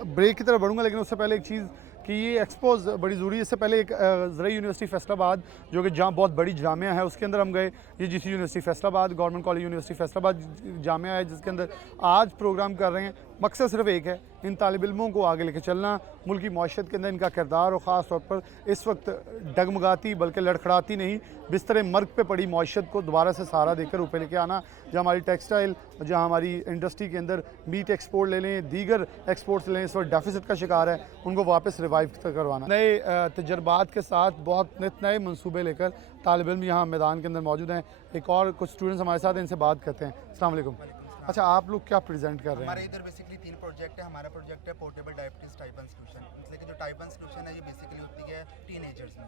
ब्रेक की तरफ बढ़ूँगा, लेकिन उससे पहले एक चीज़ कि ये एक्सपोज बड़ी ज़रूरी है। इससे पहले एक ज़रई यूनिवर्सिटी फैसलाबाद जो कि जहाँ बहुत बड़ी जामिया है उसके अंदर हम गए। ये GC university Faisalabad, government college university Faisalabad Jamia है जिसके अंदर आज प्रोग्राम कर रहे हैं। मकसद सिर्फ एक है, इन तालिब इल्मों को आगे लेके चलना, मुल्की मईशत के अंदर इनका किरदार और ख़ास तौर पर इस वक्त डगमगाती बल्कि लड़खड़ाती नहीं बिस्तर मर्ग पे पड़ी मईशत को दोबारा से सहारा देकर ऊपर लेके आना। जहाँ हमारी टेक्सटाइल, जहाँ हमारी इंडस्ट्री के अंदर मीट एक्सपोर्ट ले लें, दीगर एक्सपोर्ट्स ले लें, इस वक्त डेफिसिट का शिकार है, उनको वापस रिवाइव करवाना। नए तजर्बात के साथ बहुत नित नए मनसूबे लेकर तालिब इल्म यहाँ मैदान के अंदर मौजूद हैं। एक और कुछ स्टूडेंट्स हमारे साथ हैं, इनसे बात करते हैं। अस्सलाम वालेकुम। अच्छा, आप लोग क्या प्रेजेंट कर रहे हैं? हमारे इधर बेसिकली 3 प्रोजेक्ट है। हमारा प्रोजेक्ट है पोर्टेबल डायबिटीज़ टाइप 1 सोल्यूशन। मतलब कि जो टाइप 1 सोल्यूशन है ये बेसिकली होती है टीनेजर्स में,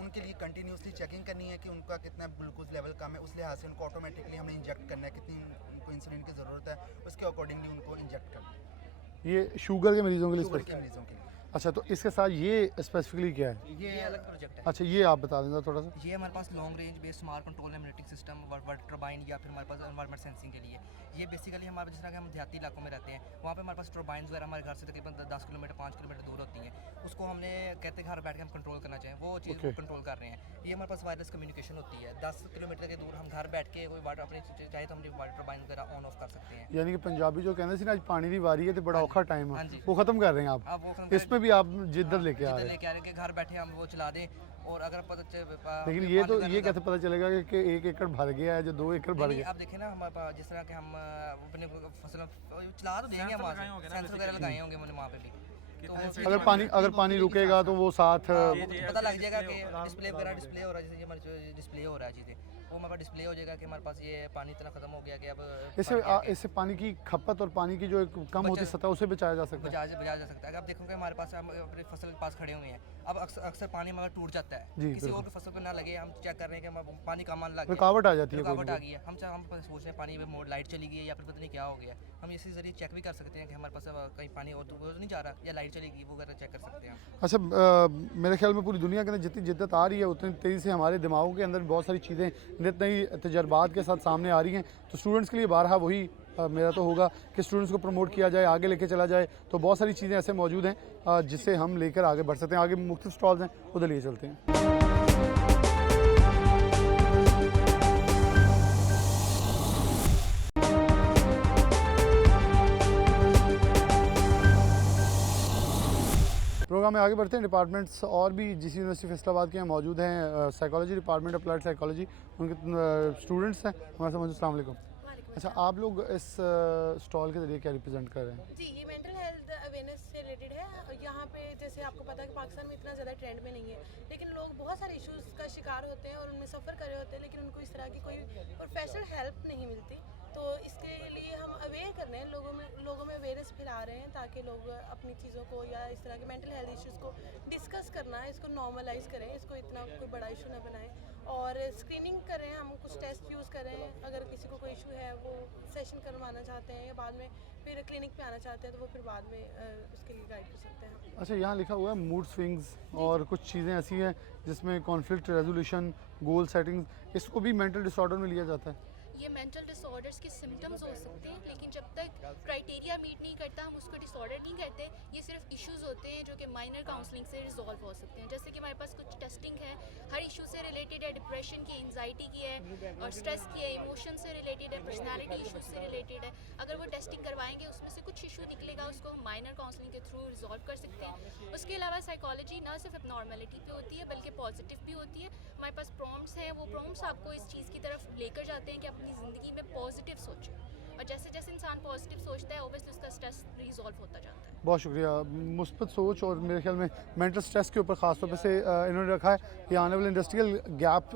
उनके लिए कंटिन्यूसली चेकिंग करनी है कि उनका कितना ग्लूकोज लेवल कम है, उस लिहाज से उनको ऑटोमेटिकली हमने इंजेक्ट करना है, कितनी उनको इंसुलिन की ज़रूरत है उसके अकॉर्डिंगली उनको इंजेक्ट करना है। ये शुगर के मरीजों के लिए? शुगर के मरीजों के लिए। अच्छा, तो इसके साथ ये स्पेसिफिकली क्या है? ये अलग प्रोजेक्ट है। अच्छा, ये आप बता देना थोड़ा सा। ये हमारे पास long range based smart control analytic system water turbine या फिर हमारे पास एनवायरमेंट सेंसिंग के लिए। ये बेसिकली हमारे जिस तरह के हम देहाती इलाकों में रहते हैं वहाँ पे हमारे पास टर्बाइंस वगैरह हमारे घर से तकरीबन 10 किलोमीटर 5 किलोमीटर दूर होती हैं। उसको हमने कहते घर बैठ के हम कंट्रोल करना चाहें, वो चीज़ कंट्रोल कर रहे हैं। ये हमारे पास वायरलेस कम्युनिकेशन होती है। 10 किलोमीटर के दूर हम घर बैठ के कोई वाटर अपनी चाहे तो हम वाटर टर्बाइन वगैरह ऑन ऑफ कर सकते हैं। यानी कि पंजाबी जो कहते हैं आज पानी की वारी है तो बड़ा औखा टाइम है, वो ख़त्म कर रहे हैं आप। इसमें भी आप जिद्दत लेके आ रहे हैं कि घर बैठे हम वो चला दें। और अगर पता लेकिन ये कैसे पता चलेगा कि 1 एकड़ भर गया है जो 2 एकड़ भर गया? आप देखें ना हमारे पास जिस तरह के हम अपने फसल चला तो देंगे, हम सेंसर वगैरह लगाए होंगे मैंने वहाँ पे भी। तो अगर पानी रुकेगा तो वो साथ पता लग जाएगा कि डिस्प्ले वगैरह डिस्प्ले हो रहा है, जैसे हमारे जो डिस्प्ले हो रहा है चीज़ें वो हमारे पास डिस्प्ले हो जाएगा कि हमारे पास ये पानी इतना ख़त्म हो गया कि अब इससे पानी की खपत और पानी की जो एक कम होती सतह उसे बचाया जा सकता है। बचाया जा सकता है। अगर आप देखोगे हमारे पास हम अपनी फसल के पास खड़े हुए हैं, अब अक्सर पानी हमारा टूट जाता है, किसी और की फसल पर ना लगे, हम चेक कर रहे हैं कि हम पानी कम आने लगे, रुकावट आ जाती है, रुकावट आ गई है, हम सोच रहे हैं पानी में लाइट चली गई है या फिर पता नहीं क्या हो गया। हम इसी जरिए चेक भी कर सकते हैं कि हमारे पास कहीं पानी और तो नहीं जा रहा या लाइट चली गई, वो वगैरह चेक कर सकते हैं। अच्छा, मेरे ख्याल में पूरी दुनिया के अंदर जितनी जिद्दत आ रही है उतनी तेज़ी से हमारे दिमागों के अंदर बहुत सारी चीज़ें नित नई तजर्बात के साथ सामने आ रही हैं। तो स्टूडेंट्स के लिए बारहा वही मेरा तो होगा कि स्टूडेंट्स को प्रमोट किया जाए, आगे लेके चला जाए। तो बहुत सारी चीज़ें ऐसे मौजूद हैं जिससे हम लेकर आगे बढ़ सकते हैं। आगे मुख्तलिफ स्टॉल्स हैं, उधर लिए चलते हैं। प्रोग्राम में आगे बढ़ते हैं। डिपार्टमेंट्स और भी जिस यूनिवर्सिटी फैसलाबाद के यहाँ मौजूद हैं, साइकोलॉजी डिपार्टमेंट, अप्लाइड साइकोलॉजी, उनके स्टूडेंट्स हैं हमारे साथ मौजूद। अस्सलाम वालेकुम। अच्छा, आप लोग इस स्टॉल के ज़रिए क्या रिप्रेजेंट कर रहे हैं? जी, ये मेंटल हेल्थ अवेयरनेस से रिलेटेड है। यहाँ पे जैसे आपको पता है कि पाकिस्तान में इतना ज़्यादा ट्रेंड में नहीं है, लेकिन लोग बहुत सारे इश्यूज़ का शिकार होते हैं और उनमें सफ़र कर रहे होते हैं, लेकिन उनको इस तरह की कोई प्रोफेशनल हेल्प नहीं मिलती। तो इसके लिए हम अवेयर कर रहे हैं, लोगों में अवेयरनेस फैला रहे हैं ताकि लोग अपनी चीज़ों को या इस तरह के मेंटल हेल्थ इश्यूज़ को डिस्कस करना है, इसको नॉर्मलाइज करें, इसको इतना कोई बड़ा इशू ना बनाएं और स्क्रीनिंग करें। हम कुछ टेस्ट यूज़ करें, अगर किसी को कोई इशू है वो सेशन करवाना चाहते हैं या बाद में फिर क्लिनिक पे आना चाहते हैं तो वो फिर बाद में उसके लिए गाइड कर सकते हैं। अच्छा, यहाँ लिखा हुआ है मूड स्विंग्स और कुछ चीज़ें ऐसी हैं जिसमें कॉन्फ्लिक्ट रेजोल्यूशन, गोल सेटिंग्स, इसको भी मेंटल डिसऑर्डर में लिया जाता है। ये मेंटल डिसऑर्डर्स के सिम्टम्स हो सकते हैं, लेकिन जब तक क्राइटेरिया मीट नहीं करता हम उसको डिसऑर्डर नहीं कहते। ये सिर्फ इश्यूज होते हैं जो कि माइनर काउंसलिंग से रिजॉल्व हो सकते हैं। जैसे कि हमारे पास कुछ टेस्टिंग है, हर इशू से रिलेटेड है, डिप्रेशन की, एंजाइटी की है और स्ट्रेस की है, इमोशन से रिलेटेड है, पर्सनैलिटी इशूज से रिलेटेड है। अगर वो टेस्टिंग करवाएंगे उसमें से कुछ इशू निकलेगा, उसको हम माइनर काउंसलिंग के थ्रू रिजॉल्व कर सकते हैं। उसके अलावा साइकोलॉजी ना सिर्फ नॉर्मेलिटी पे होती है बल्कि पॉजिटिव भी होती है। हमारे पास प्रॉम्प्ट्स हैं, वो प्रॉम्प्ट्स आपको इस चीज़ की तरफ लेकर जाते हैं कि अपनी ज़िंदगी में पॉजिटिव सोचें, और जैसे जैसे इंसान पॉजिटिव सोचता है ओबियसली उसका स्ट्रेस रिजॉल्व होता जाता है। बहुत शुक्रिया। मुस्बत सोच और मेरे ख्याल में मेंटल स्ट्रेस के ऊपर ख़ास तौर पे से इन्होंने रखा है कि आने वाले इंडस्ट्रियल गैप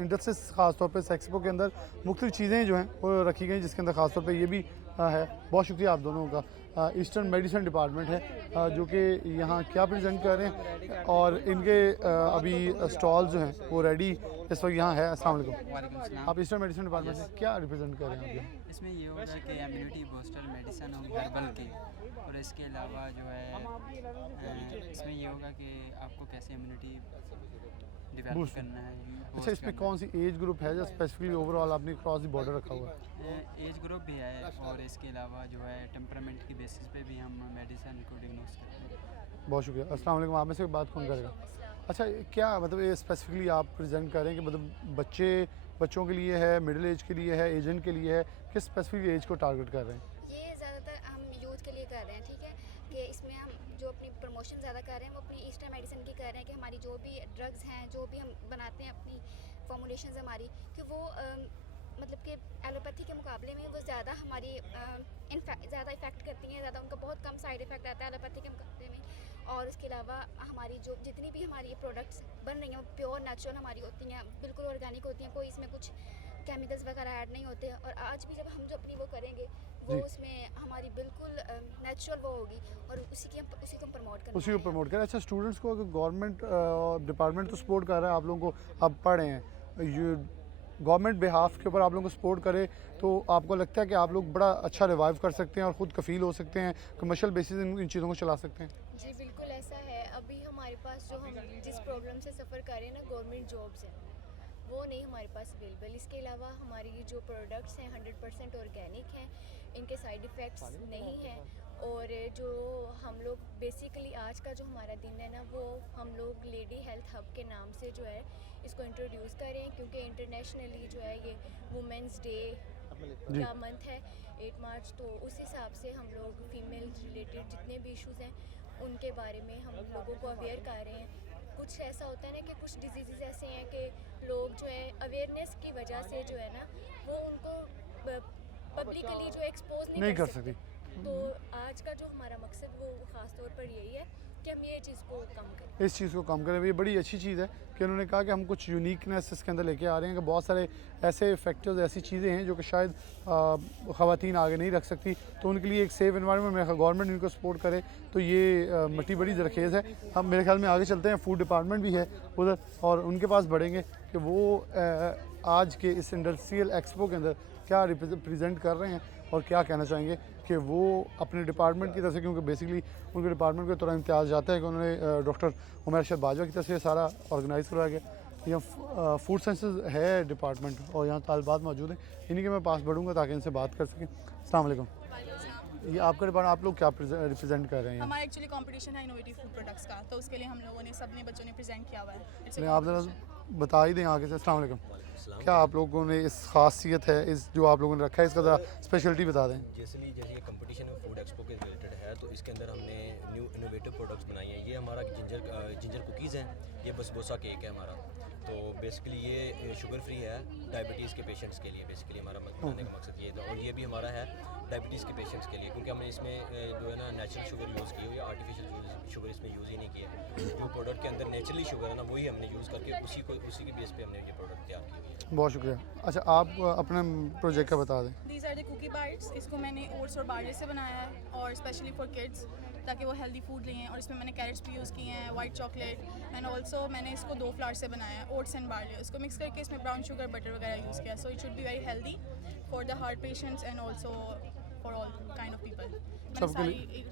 इंडस्ट्रीज ख़ास तौर पे एक्सपो के अंदर मुख्तलिफ चीज़ें जो हैं वो रखी गई, जिसके अंदर ख़ास तौर पे ये भी है। बहुत शुक्रिया आप दोनों का। ईस्टर्न मेडिसिन डिपार्टमेंट है जो कि यहाँ क्या प्रेजेंट कर रहे हैं और इनके अभी स्टॉल जो हैं वो रेडी इस वक्त यहाँ है। अस्सलाम वालेकुम। आप ईस्टर्न मेडिसिन डिपार्टमेंट से क्या रिप्रेजेंट कर रहे हैं? इसमें ये होगा कि इम्यूनिटी बूस्टर मेडिसिन होगी हर्बल की, और इसके अलावा जो है इसमें ये होगा कि आपको कैसे इम्यूनिटी डेवलप करना है। अच्छा, इसमें कौन सी एज ग्रुप है जो स्पेसिफिकली ओवरऑल आपने क्रॉस द बॉर्डर रखा हुआ है? एज ग्रुप भी है और इसके अलावा जो है टेम्परामेंट की बेसिस पे भी हम मेडिसिन को डिग्नोस करते हैं। बहुत शुक्रिया। अस्सलाम वालेकुम। आप में से बात कौन करेगा? अच्छा, क्या मतलब ये स्पेसिफिकली आप प्रेजेंट कर रहे हैं कि मतलब बच्चों के लिए है, मिडिल एज के लिए है, एजेंट के लिए है, किस स्पेसिफिक एज को टारगेट कर रहे हैं? ये ज़्यादातर हम यूथ के लिए कर रहे हैं, ठीक है, कि इसमें हम जो अपनी प्रमोशन ज़्यादा कर रहे हैं वो अपनी ईस्टर्न मेडिसिन की कर रहे हैं कि हमारी जो भी ड्रग्स हैं, जो भी हम बनाते हैं अपनी फॉर्मुलेशंस हमारी, कि वो मतलब कि एलोपैथी के मुकाबले में वो ज़्यादा हमारी ज़्यादा इफ़ेक्ट करती हैं, ज़्यादा उनका बहुत कम साइड इफ़ेक्ट आता है एलोपैथी के मुकाबले में। और उसके अलावा हमारी जो जितनी भी हमारी ये प्रोडक्ट्स बन रही हैं वो प्योर नेचुरल हमारी होती हैं, बिल्कुल ऑर्गेनिक होती हैं, कोई इसमें कुछ केमिकल्स वगैरह ऐड नहीं होते। और आज भी जब हम जो अपनी वो करेंगे वो उसमें हमारी बिल्कुल नेचुरल वो होगी और उसी को हम प्रमोट करें। अच्छा, स्टूडेंट्स को अगर गवर्नमेंट डिपार्टमेंट तो सपोर्ट कर रहा है, आप लोगों को आप पढ़ रहे हैं, गवर्नमेंट बिहाफ के ऊपर आप लोगों को सपोर्ट करे, तो आपको लगता है कि आप लोग बड़ा अच्छा रिवाइव कर सकते हैं और ख़ुद कफ़ील हो सकते हैं, कमर्शियल बेसिस इन चीज़ों को चला सकते हैं? जी बिल्कुल ऐसा है। अभी हमारे पास जो हम जिस प्रॉब्लम से सफ़र कर रहे हैं ना, गवर्नमेंट जॉब्स हैं वो नहीं हमारे पास अवेलेबल। इसके अलावा हमारी जो प्रोडक्ट्स हैं 100% ऑर्गेनिक हैं, इनके साइड इफ़ेक्ट्स नहीं हैं। और जो हम लोग बेसिकली आज का जो हमारा दिन है ना, वो हम लोग लेडी हेल्थ हब के नाम से जो है इसको इंट्रोड्यूस करें, क्योंकि इंटरनेशनली जो है ये वुमेंस डे का मंथ है 8 मार्च, तो उस हिसाब से हम लोग फीमेल रिलेटेड जितने भी इश्यूज़ हैं उनके बारे में हम लोगों को अवेयर कर रहे हैं। कुछ ऐसा होता है ना कि कुछ डिजीज़ ऐसे हैं कि लोग जो है अवेयरनेस की वजह से जो है ना वो उनको पब्लिकली जो एक्सपोज नहीं कर सकते। तो आज का जो हमारा मकसद वो ख़ास तौर पर यही है कि हम ये चीज़ को कम करें। इस चीज़ को कम करें। ये बड़ी अच्छी चीज़ है कि उन्होंने कहा कि हम कुछ यूनिकनेस इसके अंदर लेके आ रहे हैं कि बहुत सारे ऐसे फैक्टर्स, ऐसी चीज़ें हैं जो कि शायद ख़वातीन आगे नहीं रख सकती, तो उनके लिए एक सेफ इन्वायरमेंट में गवर्नमेंट इनको सपोर्ट करे तो ये मट्टी बड़ी ज़रखेज़ है। हम मेरे ख्याल में आगे चलते हैं, फूड डिपार्टमेंट भी है उधर और उनके पास बढ़ेंगे कि वो आज के इस इंडस्ट्रियल एक्सपो के अंदर क्या रिप्रेजेंट कर रहे हैं और क्या कहना चाहेंगे कि वो अपने डिपार्टमेंट की तरफ से, क्योंकि बेसिकली उनके डिपार्टमेंट को थोड़ा इम्तियाज़ जाता है कि उन्होंने डॉक्टर उमर अरशद बाजवा की तरफ से सारा ऑर्गेनाइज़ करवाया गया। यहाँ फूड साइंसेज है डिपार्टमेंट और यहाँ तालिबात मौजूद हैं, इन्हीं के मैं पास बढ़ूँगा ताकि इनसे बात कर सकें। अस्सलाम वालेकुम। ये आपका डिपार्टमेंट, आप लोग क्या रिप्रेजेंट कर रहे हैं? हमारा एक्चुअली कंपटीशन है इनोवेटिव फूड प्रोडक्ट्स का, तो उसके लिए हम लोगों ने सबने बच्चों ने प्रेजेंट किया हुआ है। नहीं, आप ज़रा बता ही दें आगे से। अस्सलाम वालेकुम। क्या आप लोगों ने इस खासियत है, इस जो आप लोगों ने रखा है, इसका ज़रा स्पेशलिटी बता दें। जैसे ये कंपटीशन है फूड एक्सपो के रिलेटेड है, तो इसके अंदर हमने न्यू इनोवेटिव प्रोडक्ट्स बनाए हैं। ये हमारा जिंजर कुकीज़ हैं, ये बसबोसा केक है हमारा। तो बेसिकली ये शुगर फ्री है डायबिटीज़ के पेशेंट्स के लिए। बेसिकली हमारा बनाने का मकसद ये था, और ये भी हमारा है डायबिटीज़ के पेशेंट्स के लिए, क्योंकि हमने इसमें जो है ना नेचुरल शुगर यूज़ की हुई है, आर्टिफिशियल शुगर इसमें यूज़ ही नहीं किया। जो प्रोडक्ट के अंदर नेचुरली शुगर है ना, वही हमने यूज़ करके उसी के बेस पे हमने ये प्रोडक्ट तैयार की हुई है। बहुत शुक्रिया। अच्छा, आप अपने प्रोजेक्ट का बता दें। These are the cookie bites. इसको मैंने ओट्स और बार्ले से बनाया है और स्पेशली फॉर किड्स, ताकि वो हेल्दी फूड लें। और इसमें मैंने कैरेट्स भी यूज़ किए हैं, वाइट चॉकलेट, एंड ऑल्सो मैंने इसको 2 फ्लावर से बनाया है, ओट्स एंड बार्ले। इसको मिक्स करके इसमें ब्राउन शुगर, बटर वगैरह यूज़ किया। So it should be very healthy for the heart patients and also for all kind of people.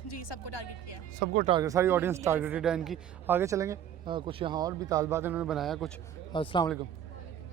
जी, सबको टारगेट किया। सबको टारगेट, सारी ऑडियंस टारगेटेड है इनकी। आगे चलेंगे, कुछ यहाँ और भी तालिबात इन्होंने बनाया कुछ। अस्सलाम वालेकुम।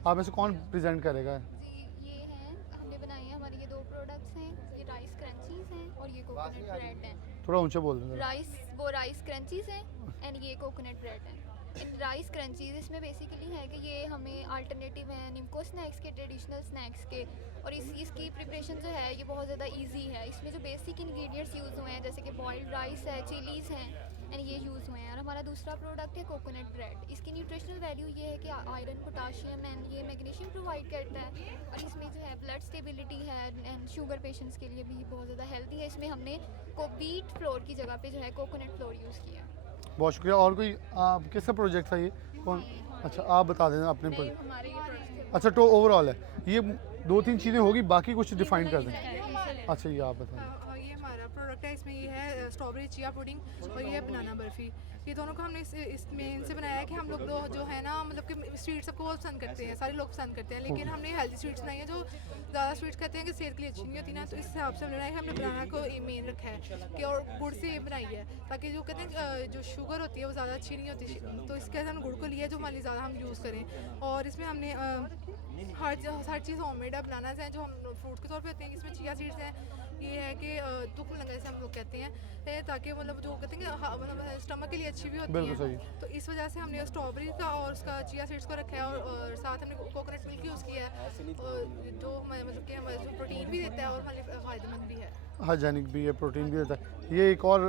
आप में से कौन प्रेजेंट करेगा? जी, ये हैं, हमने बनाए हैं, हमारे ये 2 प्रोडक्ट्स हैं, ये राइस क्रंचीज़ हैं और ये कोकोनट ब्रेड हैं। थोड़ा ऊंचा बोल दें। राइस क्रंचीज़ हैं एंड ये कोकोनट ब्रेड हैं। इन राइस क्रंचीज़ इसमें बेसिकली है कि ये हमें अल्टरनेटिव है निम्को स्नैक्स के, ट्रेडिशनल स्नैक्स के, और इसकी प्रिपरेशन जो है ये बहुत ज़्यादा इजी है। इसमें जो बेसिक इंग्रेडिएंट्स यूज़ हुए हैं जैसे कि बॉइल्ड राइस है, चिलीज़ हैं एंड ये यूज़ हुए हैं। और हमारा दूसरा प्रोडक्ट है कोकोनट ब्रेड। इसकी न्यूट्रिशनल वैल्यू ये है कि आयरन, पोटाशियम एंड ये मैग्नीशियम प्रोवाइड करता है, और इसमें जो है ब्लड स्टेबिलिटी है एंड शुगर पेशेंट्स के लिए भी बहुत ज़्यादा हेल्दी है। इसमें हमने व्हीट फ्लोर की जगह पे जो है कोकोनट फ्लोर यूज़ किया। बहुत शुक्रिया। और कोई किसका प्रोजेक्ट था ये? कौन? अच्छा, आप बता दें अपने प्रोजेक्ट। अच्छा, तो ओवरऑल है ये 2-3 चीज़ें होगी, बाकी कुछ डिफाइन कर दें। अच्छा, ये आप बताएं। ये हमारा प्रोडक्ट है, इसमें ये है स्ट्रॉबेरी चिया पुडिंग और ये है बनाना बर्फ़ी। ये दोनों को हमने इसमें इनसे बनाया है कि हम लोग जो है ना, मतलब कि स्वीट सबको बहुत पसंद करते हैं, सारे लोग पसंद करते हैं, लेकिन हमने हेल्दी स्वीट्स बनाई है। जो ज़्यादा स्वीट्स कहते हैं कि सेहत के लिए अच्छी नहीं होती ना, तो इस हिसाब से हमने हमने बनाना को मेन रखा है कि, और गुड़ से ये बनाई है ताकि जो कहते हैं जो शुगर होती है वो ज़्यादा अच्छी नहीं होती, तो इसके हमने गुड़ को लिया जो हमारे ज़्यादा हम यूज़ करें। और इसमें हमने हर चीज़ होममेड बनानास हैं जो हम फ्रूट के तौर पे होते हैं। इसमें चिया सीड्स हैं, ये है कि तुख लंगा जैसे हम लोग कहते हैं, ताकि मतलब जो कहते हैं कि मतलब स्टमक के लिए अच्छी भी होती है। तो इस वजह से हमने स्ट्रॉबेरी का और उसका चिया सीड्स को रखा है, और साथ हमने कोकोनट मिल्क यूज़ किया है, जो मतलब कि हमारे जो प्रोटीन भी देता है और हमारे फ़ायदेमंद भी है, हाइजेनिक भी है, प्रोटीन भी देता है। ये एक और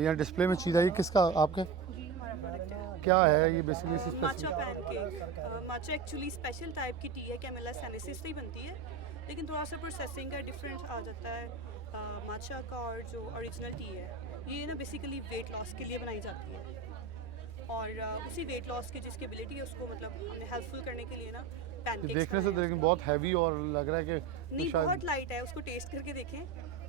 यहाँ डिस्प्ले में चीज़ है, ये किसका आपका? क्या है ये बेसिकली? माचा पैनकेक। माचा एक्चुअली स्पेशल टाइप की टी है, कैमेला सैनेसिस से ही बनती है, लेकिन थोड़ा सा प्रोसेसिंग का डिफरेंस आ जाता है माचा का। और जो ओरिजिनल टी है ये ना बेसिकली वेट लॉस के लिए बनाई जाती है, और उसी वेट लॉस की जिसकी एबिलिटी है उसको मतलब हमने हेल्पफुल करने के लिए ना पैनकेक्स देखने से लेकिन बहुत हैवी और लग रहा है कि नहीं, बहुत लाइट है, उसको टेस्ट करके देखें,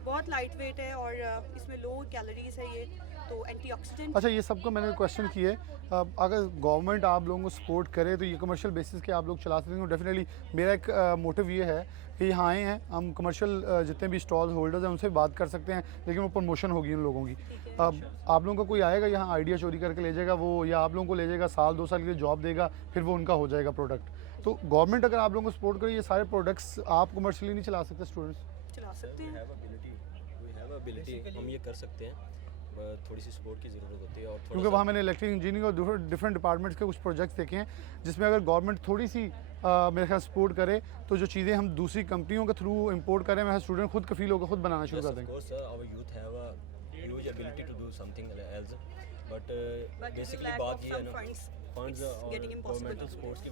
बहुत लाइट वेट है और इसमें लो कैलोरीज है ये, तो एंटीऑक्सीडेंट। अच्छा, ये सबको मैंने क्वेश्चन किए, अगर गवर्नमेंट आप लोगों को सपोर्ट करे तो ये कमर्शियल बेसिस के आप लोग चला सकते हैं। डेफिनेटली मेरा एक मोटिव ये है कि यहाँ आए हैं हम, कमर्शियल जितने भी स्टॉल होल्डर्स हैं उनसे बात कर सकते हैं, लेकिन वो प्रमोशन होगी उन लोगों की। अब आप लोगों का कोई आएगा यहाँ आइडिया चोरी करके ले जाएगा वो, या आप लोगों को ले जाएगा 1-2 साल के लिए जॉब देगा, फिर वो उनका हो जाएगा प्रोडक्ट। तो गवर्नमेंट अगर आप लोगों को सपोर्ट करे, ये सारे प्रोडक्ट्स आप कमर्शियली नहीं चला सकते? स्टूडेंट्स चला सकते हैं, हम ये कर सकते हैं, थोड़ी सी सपोर्ट की ज़रूरत होती है। और क्योंकि वहाँ मैंने इलेक्ट्रिक इंजीनियरिंग और डिफरेंट डिपार्टमेंट्स के कुछ प्रोजेक्ट्स देखे हैं जिसमें अगर गवर्नमेंट थोड़ी सी मेरे ख्याल सपोर्ट करे तो जो चीज़ें हम दूसरी कंपनियों के थ्रू इंपोर्ट करें, मेरे स्टूडेंट खुद कफील होकर खुद बनाना शुरू कर देंगे। Youth have a huge ability to do something else, but basically बात ये है ना, फंड्स it's और getting impossible. गवर्नमेंटल स्पोर्ट्स की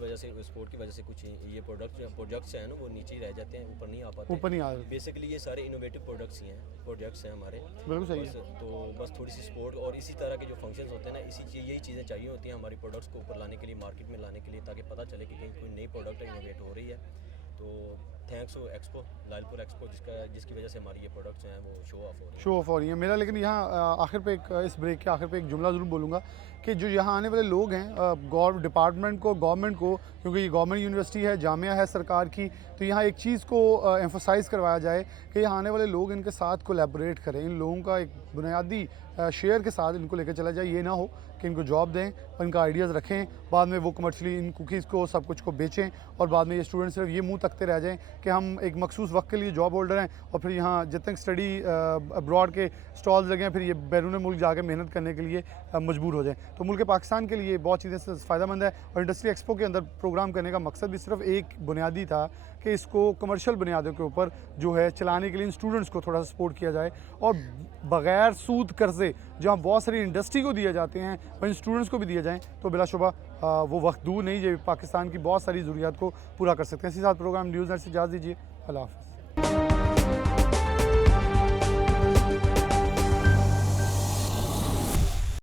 वजह से कुछ ये प्रोजेक्ट्स हैं ना वो नीचे ही रह जाते हैं, ऊपर नहीं आ पाते। ऊपर नहीं आ रहे। बेसिकली ये सारे इनोवेटिव प्रोजेक्ट्स हैं हमारे। बिल्कुल सही है। तो बस थोड़ी सी सपोर्ट और इसी तरह के जो फंक्शंस होते हैं ना, यही चीज़ें चाहिए होती हैं हमारी प्रोडक्ट्स को ऊपर लाने के लिए, मार्केट में लाने के लिए, ताकि पता चले कि कहीं कोई नई प्रोडक्ट इनोवेट हो रही है। तो thanks to expo, Lalpur expo, जिसकी वजह से हमारी ये प्रोडक्ट्स हैं वो शो ऑफ हो रही हैं मेरा। लेकिन यहाँ आखिर पे इस ब्रेक के आखिर पे एक जुमला ज़रूर बोलूँगा कि जो यहाँ आने वाले लोग हैं डिपार्टमेंट को, गवर्नमेंट को, क्योंकि ये गवर्नमेंट यूनिवर्सिटी है, जामिया है सरकार की, तो यहाँ एक चीज़ को एम्फोसाइज़ करवाया जाए कि यहाँ आने वाले लोग इनके साथ कोलैबोरेट करें, इन लोगों का एक बुनियादी शेयर के साथ इनको लेकर चला जाए। ये ना हो कि इनको जॉब दें और इनका आइडियाज़ रखें, बाद में वो कमर्शली इन कुकीज़ को सब कुछ को बेचें और बाद में ये स्टूडेंट सिर्फ ये मुंह तकते रह जाएं कि हम एक मखसूस वक्त के लिए जॉब होल्डर हैं और फिर यहाँ जब तक स्टडी अब्रॉड के स्टॉल्स लगे हैं फिर ये बैरून मुल्क जाकर मेहनत करने के लिए मजबूर हो जाएं। तो मुल्क पाकिस्तान के लिए बहुत चीज़ें से फ़ायदेमंद है और इंडस्ट्री एक्सपो के अंदर प्रोग्राम करने का मकसद भी सिर्फ एक बुनियादी था कि इसको कमर्शियल बुनियादों के ऊपर जो है चलाने के लिए इन स्टूडेंट्स को थोड़ा सा सपोर्ट किया जाए और बग़ैर सूद कर्ज़े जहाँ बहुत सारी इंडस्ट्री को दिए जाते हैं और इन स्टूडेंट्स को भी दिए जाएँ तो बिलाशुबा वो वक्त दूर नहीं जो पाकिस्तान की बहुत सारी ज़रूरियात को पूरा कर सकते हैं। इसी साथ प्रोग्राम न्यूज़ नेट से इजाज़त दीजिए। अल्लाह हाफ़िज़।